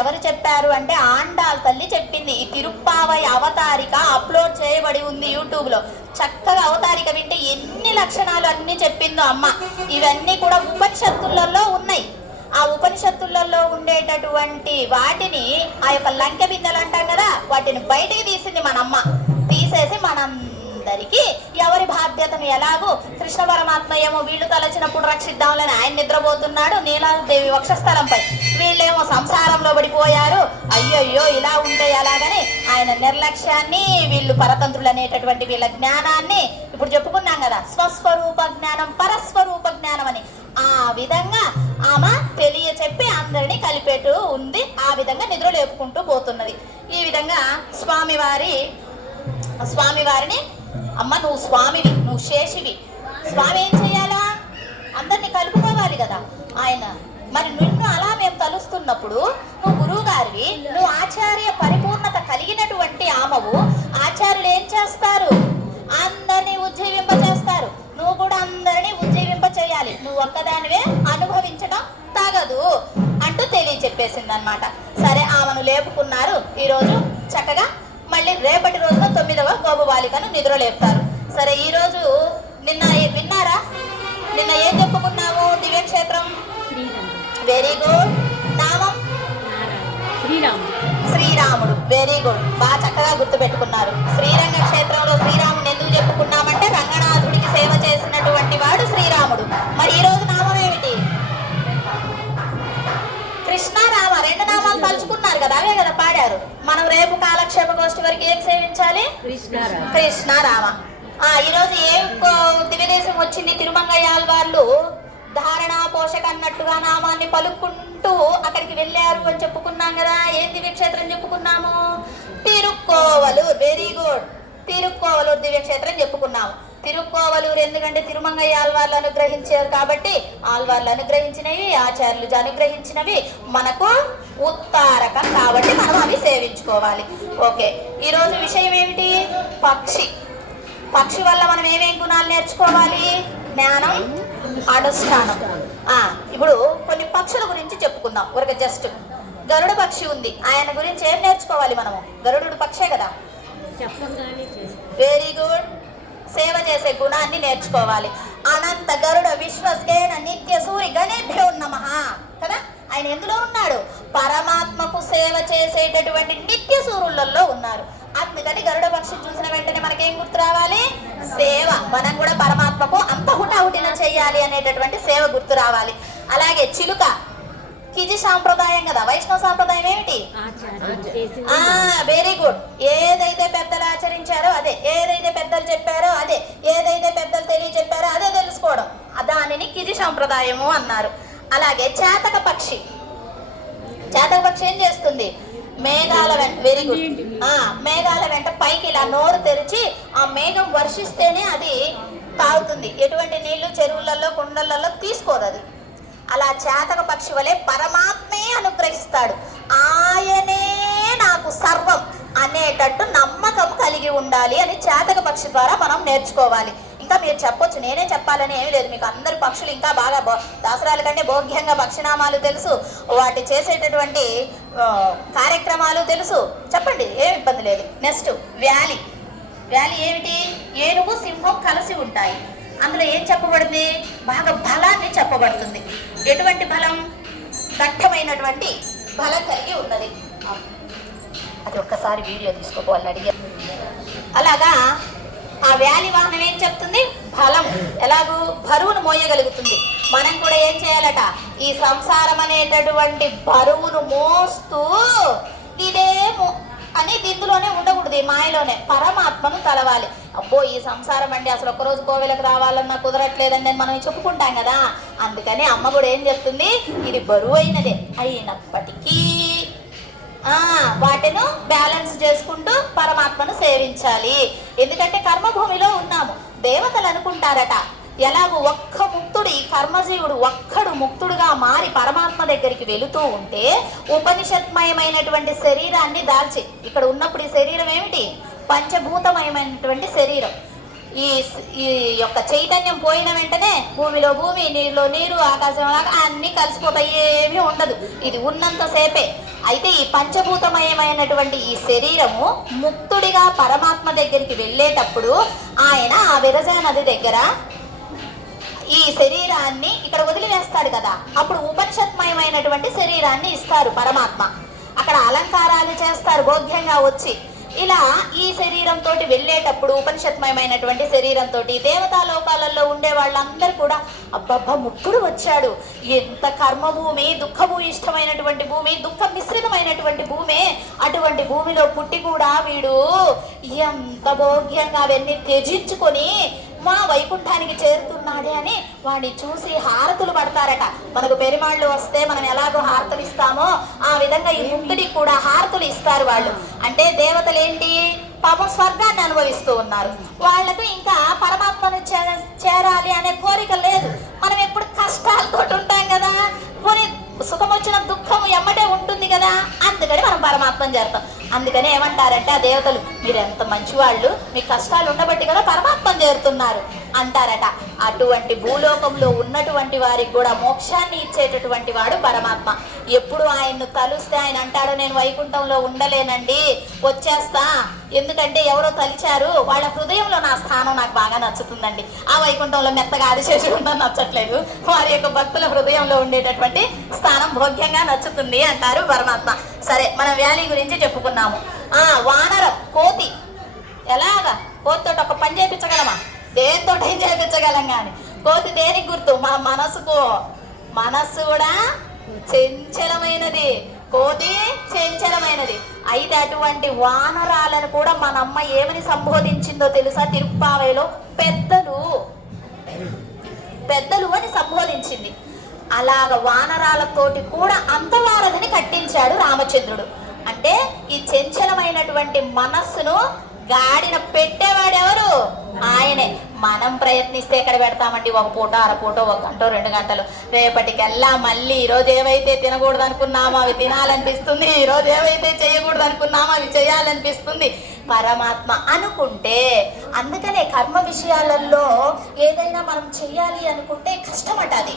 ఎవరు చెప్పారు అంటే ఆండాల్ తల్లి చెప్పింది. ఈ తిరుప్పావై అవతారిక అప్లోడ్ చేయబడి ఉంది యూట్యూబ్లో. చక్కగా అవతారిక వింటే ఎన్ని లక్షణాలు అన్నీ చెప్పిందో అమ్మ. ఇవన్నీ కూడా ఉపనిషత్తులలో ఉన్నాయి. ఆ ఉపనిషత్తులలో ఉండేటటువంటి వాటిని, ఆ యొక్క లంకె బిందెలు అంటాం కదా, వాటిని బయటికి తీసింది మన అమ్మ. తీసేసి మనందరికీ ఎవరి బాధ్యతను ఎలాగో, కృష్ణ పరమాత్మ ఏమో వీళ్ళు తలచినప్పుడు రక్షిద్దాంలని ఆయన నిద్రపోతున్నాడు నీలాదేవి వక్షస్థలంపై, వీళ్ళేమో సంసారంలో పడిపోయారు, అయ్యయ్యో ఇలా ఉంటే ఎలాగని ఆయన నిర్లక్ష్యాన్ని, వీళ్ళు పరతంత్రులు అనేటటువంటి వీళ్ళ జ్ఞానాన్ని ఇప్పుడు చెప్పుకున్నాం కదా, స్వస్వరూప జ్ఞానం పరస్వరూప జ్ఞానం అని. ఆ విధంగా ఆమె తెలియ చెప్పి అందరినీ కలిపేటు ఉంది. ఆ విధంగా నిద్ర లేపుకుంటూ పోతున్నది. ఈ విధంగా స్వామివారిని అమ్మ నువ్వు స్వామివి, నువ్వు శేషివి, స్వామి ఏం చేయాలా? అందరినీ కలుపుకోవాలి కదా ఆయన. మరి నిన్ను అలా మేము తలుస్తున్నప్పుడు నువ్వు గురువు గారివి, నువ్వు ఆచార్య పరిపూర్ణత కలిగినటువంటి ఆమవు. ఆచార్యులు ఏం చేస్తారు? అందరినీ ఉజ్జీవింప చేస్తారు. నువ్వు కూడా అందరినీ ఉజ్జీవింప చేయాలి. నువ్వు ఒక్కదానివే అనుభవించడం తగదు అంటూ తెలియచెప్పేసింది అనమాట. సరే, ఆమెను లేపుకున్నారు. ఈరోజు చక్కగా మళ్ళీ రేపటి రోజున 9వ గోపబాలికను నిద్ర లేపుతారు. సరే, ఈరోజు నిన్న విన్నారా? నిన్న ఏం చెప్పుకున్నాము? దివ్యక్షేత్రం. Very good. నామం శ్రీరాముడు. వెరీ గుడ్, బాగా చక్కగా గుర్తు పెట్టుకున్నారు. శ్రీరంగ క్షేత్రంలో శ్రీరాముడు ఎందుకు చెప్పుకున్నామంటే రంగనాథుడికి సేవ చేసినటువంటి వాడు శ్రీరాముడు. మరి ఈ రోజు నామం ఏమిటి? కృష్ణారామ. 2 నామాలు తలుచుకున్నారు కదా, అవే కదా పాడారు. మనం రేపు కాలక్షేప గోష్ఠి వరకు ఏం సేవించాలి? కృష్ణారామ. ఈరోజు ఏం దివ్యదేశం వచ్చింది? తిరుమంగయ్యాల వాళ్ళు ధారణా పోషక అన్నట్టుగా నామాన్ని పలుకుంటూ అక్కడికి వెళ్ళారు అని చెప్పుకున్నాం కదా. ఏం దివ్యక్షేత్రం చెప్పుకున్నాము? తిరుక్కోవలూరు. Very good. తిరుక్కోవలూరు దివ్యక్షేత్రం చెప్పుకున్నాము. తిరుక్కోవలూరు ఎందుకంటే తిరుమంగయ్య ఆళ్వార్లు అనుగ్రహించారు కాబట్టి, ఆళ్వార్లు అనుగ్రహించినవి, ఆచార్యులు అనుగ్రహించినవి మనకు ఉత్తారకం కాబట్టి మనం అవి సేవించుకోవాలి. ఓకే, ఈరోజు విషయం ఏమిటి? పక్షి వల్ల మనం ఏమేం గుణాలు నేర్చుకోవాలి? జ్ఞానం, అనుష్ఠానం. ఇప్పుడు కొన్ని పక్షుల గురించి చెప్పుకుందాం. ఒక జస్ట్ గరుడ పక్షి ఉంది, ఆయన గురించి ఏం నేర్చుకోవాలి మనము? గరుడు పక్షే కదా. Very good. సేవ చేసే గుణాన్ని నేర్చుకోవాలి. అనంత గరుడ విశ్వస్కేన నిత్య సూరి గణేభ్యో నమః కదా. ఆయన ఎందులో ఉన్నాడు? పరమాత్మకు సేవ చేసేటటువంటి నిత్య సూరులలో ఉన్నారు. అందుకని గరుడ పక్షి చూసిన వెంటనే మనకేం గుర్తు రావాలి? సేవ. మనం కూడా పరమాత్మకు అంత హుటాహుటిన చేయాలి అనేటటువంటి సేవ గుర్తు రావాలి. అలాగే చిలుక కిజి సాంప్రదాయం కదా, వైష్ణవ సాంప్రదాయం ఏమిటి? Very good. ఏదైతే పెద్దలు ఆచరించారో అదే, ఏదైతే పెద్దలు చెప్పారో అదే, ఏదైతే పెద్దలు తెలియచెప్పారో అదే తెలుసుకోవడం, దానిని కిజి సాంప్రదాయము అన్నారు. అలాగే చేతక పక్షి ఏం చేస్తుంది? మేఘాల వెంట, వెరీ గుడ్, మేఘాల వెంట పైకి ఇలా నోరు తెరిచి ఆ మేఘం వర్షిస్తేనే అది తాగుతుంది. ఎటువంటి నీళ్లు చెరువులలో కుండలలో తీసుకోదు అది. అలా చేతక పక్షి వలె పరమాత్మే అనుగ్రహిస్తాడు, ఆయనే నాకు సర్వం అనేటట్టు నమ్మకం కలిగి ఉండాలి అని చేతక పక్షి ద్వారా మనం నేర్చుకోవాలి. ఇంకా మీరు చెప్పొచ్చు, నేనే చెప్పాలని ఏమీ లేదు. మీకు అందరి పక్షులు ఇంకా బాగా దాసరాల కంటే భోగ్యంగా పక్షినామాలు తెలుసు, వాటి చేసేటటువంటి కార్యక్రమాలు తెలుసు. చెప్పండి, ఏమి ఇబ్బంది లేదు. నెక్స్ట్ వ్యాలీ ఏమిటి? ఏనుగు సింహం కలిసి ఉంటాయి. అందులో ఏం చెప్పబడింది? బాగా బలాన్ని చెప్పబడుతుంది. ఎటువంటి బలం? దట్టమైనటువంటి బలం కలిగి ఉన్నది. అది ఒక్కసారి వీడియో తీసుకోవాలని అడిగారు. అలాగా ఆ వ్యాలీ వాహనం ఏం చెప్తుంది? బలం. ఎలాగూ? బరువును మోయగలుగుతుంది. మనం కూడా ఏం చేయాలట? ఈ సంసారం అనేటటువంటి బరువును మోస్తూ ఇదే అని దీంట్లోనే ఉండకూడదు, ఈ మాయలోనే పరమాత్మను తలవాలి. అబ్బో ఈ సంసారం అండి, అసలు ఒక్కరోజు కోవెలకు రావాలన్నా కుదరట్లేదండి అని మనం చెప్పుకుంటాం కదా. అందుకని అమ్మ కూడా ఏం చెప్తుంది? ఇది బరువు అయినదే అయినప్పటికీ వాటిను బ్యాలెన్స్ చేసుకుంటూ పరమాత్మను సేవించాలి. ఎందుకంటే కర్మభూమిలో ఉన్నాము. దేవతలు అనుకుంటారట, ఎలాగో ఒక్క ముక్తుడు, ఈ కర్మజీవుడు ఒక్కడు ముక్తుడుగా మారి పరమాత్మ దగ్గరికి వెళుతూ ఉంటే ఉపనిషత్మయమైనటువంటి శరీరాన్ని దాల్చి, ఇక్కడ ఉన్నప్పుడు ఈ శరీరం ఏమిటి? పంచభూతమయమైనటువంటి శరీరం. ఈ యొక్క చైతన్యం పోయిన వెంటనే భూమిలో భూమి, నీరులో నీరు, ఆకాశంలో అన్నీ కలిసిపోతాయి, ఏమీ ఉండదు. ఇది ఉన్నంతసేపే. అయితే ఈ పంచభూతమయమైనటువంటి ఈ శరీరము ముక్తుడిగా పరమాత్మ దగ్గరికి వెళ్ళేటప్పుడు ఆయన ఆ విరజా నది దగ్గర ఈ శరీరాన్ని ఇక్కడ వదిలివేస్తాడు కదా, అప్పుడు ఉపనిషత్మయమైనటువంటి శరీరాన్ని ఇస్తారు పరమాత్మ. అక్కడ అలంకారాలు చేస్తారు భోగ్యంగా వచ్చి. ఇలా ఈ శరీరంతో వెళ్ళేటప్పుడు ఉపనిషత్మయమైనటువంటి శరీరంతో దేవతా లోకాలలో ఉండే వాళ్ళందరూ కూడా అబ్బబ్బా ముక్తుడు వచ్చాడు, ఎంత కర్మభూమి, దుఃఖభూయిష్టమైనటువంటి భూమి, దుఃఖ మిశ్రితమైనటువంటి భూమి, అటువంటి భూమిలో పుట్టి కూడా వీడు ఎంత భోగ్యంగా అవన్నీ త్యజించుకొని మా వైకుంఠానికి చేరుతున్నాడే అని వాడిని చూసి హారతులు పడతారట. మనకు పెరిమాళ్ళు వస్తే మనం ఎలాగో హారతులు ఇస్తామో ఆ విధంగా ఈ ముక్తుడికి కూడా హారతులు ఇస్తారు వాళ్ళు. అంటే దేవతలు ఏంటి? పాపం స్వర్గాన్ని అనుభవిస్తూ ఉన్నారు. వాళ్లకు ఇంకా పరమాత్మను చేరాలి అనే కోరిక లేదు. మనం ఎప్పుడు కష్టాలతో ఉంటాం కదా, పోనీ సుఖం వచ్చిన దుఃఖం ఎమ్మటే ఉంటుంది కదా, అందుకని మనం పరమాత్మను చేరుతాం. అందుకని ఏమంటారంటే ఆ దేవతలు, మీరు ఎంత మంచివాళ్ళు, మీ కష్టాలు ఉండబట్టి కదా పరమాత్మను చేరుతున్నారు అంటారట. అటువంటి భూలోకంలో ఉన్నటువంటి వారికి కూడా మోక్షాన్ని ఇచ్చేటటువంటి వాడు పరమాత్మ. ఎప్పుడు ఆయన్ను తలుస్తే ఆయన అంటాడు, నేను వైకుంఠంలో ఉండలేనండి, వచ్చేస్తా. ఎందుకంటే ఎవరో తలిచారు, వాళ్ళ హృదయంలో నా స్థానం నాకు బాగా నచ్చుతుందండి. ఆ వైకుంఠంలో మెత్తగా ఆదిశేషుడు ఉందని నచ్చట్లేదు, వారి యొక్క భక్తుల హృదయంలో ఉండేటటువంటి స్థానం భోగ్యంగా నచ్చుతుంది అంటారు పరమాత్మ. సరే, మనం వ్యాలీ గురించి చెప్పుకున్నాము. వానరం, కోతి. ఎలాగా? కోతితో ఒక పని చేయించగలమా? దేనితో ఏం చేయించగలం కానీ కోతి దేనికి గుర్తు? మన మనసుకు. మనస్సు కూడా చంచలమైనది, కోతి చంచలమైనది. అయితే అటువంటి వానరాలను కూడా మన అమ్మ ఏమని సంబోధించిందో తెలుసా? తిరుప్పావైలో పెద్దలు అని సంబోధించింది. అలాగ వానరాలతోటి కూడా అంతవారధిని కట్టించాడు రామచంద్రుడు. అంటే ఈ చంచలమైనటువంటి మనస్సును గాడిన పెట్టేవాడెవరు? ఆయనే. మనం ప్రయత్నిస్తే ఎక్కడ పెడతామండి? ఒక పూట, అరపూట, ఒక గంట, 2 గంటలు. రేపటికెల్లా మళ్ళీ ఈరోజు ఏవైతే తినకూడదు అనుకున్నామో అవి తినాలనిపిస్తుంది, ఈరోజు ఏవైతే చేయకూడదు అనుకున్నామో అవి చేయాలనిపిస్తుంది. పరమాత్మ అనుకుంటే, అందుకనే కర్మ విషయాలలో ఏదైనా మనం చెయ్యాలి అనుకుంటే కష్టమట అది.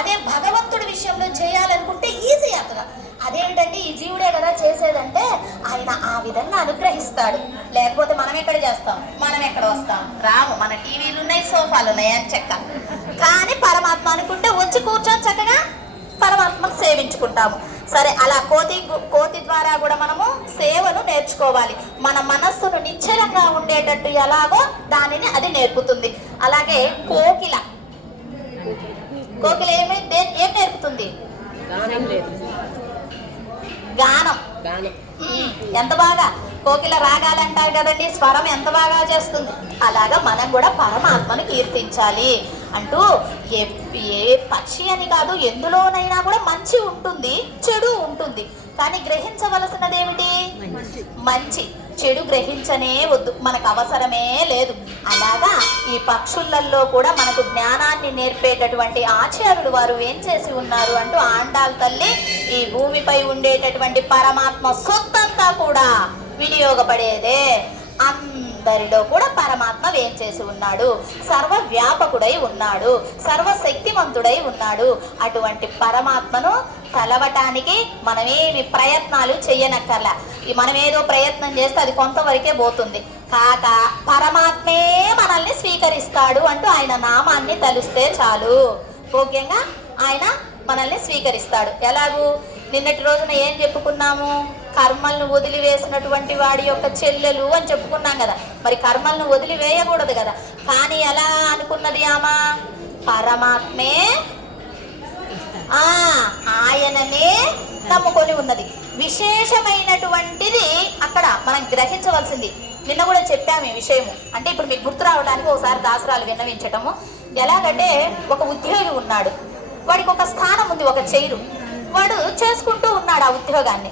అదే భగవంతుడి విషయంలో చేయాలనుకుంటే ఈజీ అక్కడ. అదేంటంటే ఈ జీవుడే కదా చేసేదంటే ఆయన ఆ విధంగా అనుగ్రహిస్తాడు. లేకపోతే మనం ఎక్కడ చేస్తాం, మనం ఎక్కడ వస్తాం? రాము. మన టీవీలు ఉన్నాయి, సోఫాలు ఉన్నాయి అని చెక్క. కానీ పరమాత్మ అనుకుంటే వచ్చి కూర్చొని చక్కగా పరమాత్మను సేవించుకుంటాము. సరే, అలా కోతి ద్వారా కూడా మనము సేవను నేర్చుకోవాలి. మన మనస్సును నిశ్చలంగా ఉండేటట్టు ఎలాగో దానిని అది నేర్పుతుంది. అలాగే కోకిల ఏం నేర్పుతుంది? గానం. ఎంత బాగా కోకిల రాగాలంటారు కదండి, స్వరం ఎంత బాగా చేస్తుంది. అలాగా మనం కూడా పరమాత్మను కీర్తించాలి అంటూ ఏ పక్షి అని కాదు, ఎందులోనైనా కూడా మంచి ఉంటుంది, చెడు ఉంటుంది. కానీ గ్రహించవలసినది ఏమిటి? మంచి. చెడు గ్రహించనే వద్దు, మనకు అవసరమే లేదు. అలాగా ఈ పక్షులలో కూడా మనకు జ్ఞానాన్ని నేర్పేటటువంటి ఆచార్యులు వారు ఏం చేసి ఉన్నారు అంటూ ఆండాల్ తల్లి ఈ భూమిపై ఉండేటటువంటి పరమాత్మ సొత్తంతా కూడా వినియోగపడేదే. అందరిలో కూడా పరమాత్మ ఏం చేసి ఉన్నాడు? సర్వ వ్యాపకుడై ఉన్నాడు, సర్వశక్తిమంతుడై ఉన్నాడు. అటువంటి పరమాత్మను కలవటానికి మనమేమి ప్రయత్నాలు చెయ్యనక్కర్లా. మనం ఏదో ప్రయత్నం చేస్తే అది కొంతవరకే పోతుంది. కాక పరమాత్మే మనల్ని స్వీకరిస్తాడు అంటూ ఆయన నామాన్ని తలుస్తే చాలు, భోగ్యంగా ఆయన మనల్ని స్వీకరిస్తాడు. ఎలాగూ నిన్నటి రోజున ఏం చెప్పుకున్నాము? కర్మలను వదిలివేసినటువంటి వాడి యొక్క చెల్లెలు అని చెప్పుకున్నాం కదా. మరి కర్మలను వదిలివేయకూడదు కదా. కానీ ఎలా అనుకున్నది ఆమె? పరమాత్మే ఆయననే నమ్ముకొని ఉన్నది. విశేషమైనటువంటిది అక్కడ మనం గ్రహించవలసింది. నిన్న కూడా చెప్పాము ఈ విషయము. అంటే ఇప్పుడు మీకు గుర్తు రావడానికి ఒకసారి దాసరాలు విన్నవించటము. ఎలాగంటే ఒక ఉద్యోగి ఉన్నాడు, వాడికి ఒక స్థానం ఉంది, ఒక చైరు. వాడు చేసుకుంటూ ఉన్నాడు ఆ ఉద్యోగాన్ని.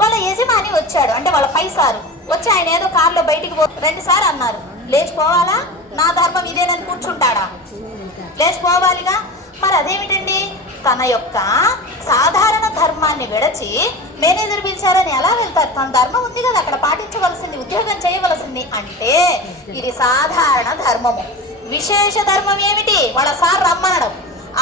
వాళ్ళ యజమాని వచ్చాడు, అంటే వాళ్ళ పైసారు వచ్చి ఆయన ఏదో కారులో బయటికి 2 సార్లు అన్నారు, లేచిపోవాలా, నా ధర్మం ఇదేనని కూర్చుంటాడా? లేచిపోవాలిగా. మరి అదేమిటండి, తన యొక్క సాధారణ ధర్మాన్ని విడచి మేనేజర్ పిలిచారని ఎలా వెళ్తారు? తన ధర్మం ఉంది కదా, అక్కడ పాటించవలసింది, ఉద్యోగం చేయవలసింది. అంటే ఇది సాధారణ ధర్మము. విశేష ధర్మం ఏమిటి? వాళ్ళ సార్ రమ్మనడం.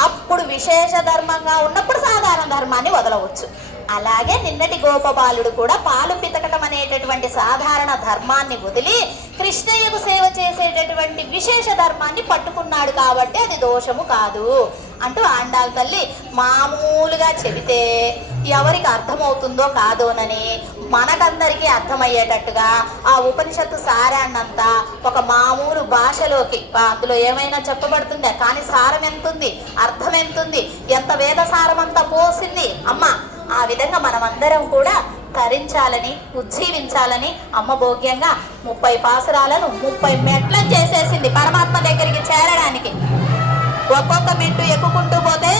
అప్పుడు విశేష ధర్మంగా ఉన్నప్పుడు సాధారణ ధర్మాన్ని వదలవచ్చు. అలాగే నిన్నటి గోపబాలుడు కూడా పాలు పితకటం అనేటటువంటి సాధారణ ధర్మాన్ని వదిలి కృష్ణయ్యకు సేవ చేసేటటువంటి విశేష ధర్మాన్ని పట్టుకున్నాడు కాబట్టి అది దోషము కాదు అంటూ ఆండాల్ తల్లి మామూలుగా చెబితే ఎవరికి అర్థమవుతుందో కాదోనని మనకందరికీ అర్థమయ్యేటట్టుగా ఆ ఉపనిషత్తు సారాన్నంతా ఒక మామూలు భాషలోకి, అందులో ఏమైనా చెప్పబడుతుందా? కానీ సారం ఎంతుంది, అర్థం ఎంతుంది, ఎంత వేద సారమంతా పోసింది అమ్మ. ఆ విధంగా మనమందరం కూడా తరించాలని, ఉజ్జీవించాలని అమ్మ భోగ్యంగా 30 పాసురాలను 30 మెట్లను చేసేసింది పరమాత్మ దగ్గరికి చేరడానికి. ఒక్కొక్క మెట్టు ఎక్కుకుంటూ పోతే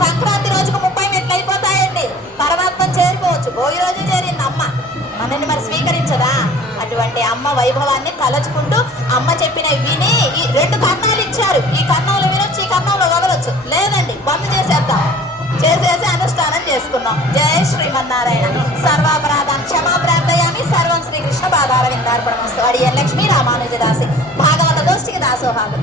సంక్రాంతి రోజుకు 30 మెట్లు అయిపోతాయండి. పరమాత్మను చేరుకోవచ్చు. భోగి రోజు చేరింది అమ్మ, మనల్ని మరి స్వీకరించదా? అటువంటి అమ్మ వైభవాన్ని తలచుకుంటూ అమ్మ చెప్పినవి విని ఈ 2 కర్ణాలు ఇచ్చారు. ఈ కర్ణంలో వినొచ్చు, ఈ కర్ణంలో వదలొచ్చు. లేదండి, బంద్ చేసేద్దాం, చేసేసి అనుష్ఠానం చేసుకున్నాం. జయ శ్రీమన్నారాయణ. సర్వాపరాధాన్ క్షమా ప్రార్థయామి. సర్వం శ్రీకృష్ణ పాదార విందార్పణమస్తు. అడియ లక్ష్మీ రామానుజదాసి భాగవత దోష్టికి దాసోహాలు.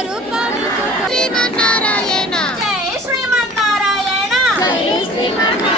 రూపాన్ని శ్రీమన్నారాయణ. జై శ్రీమన్నారాయణ. జై శ్రీమన్నారాయణ.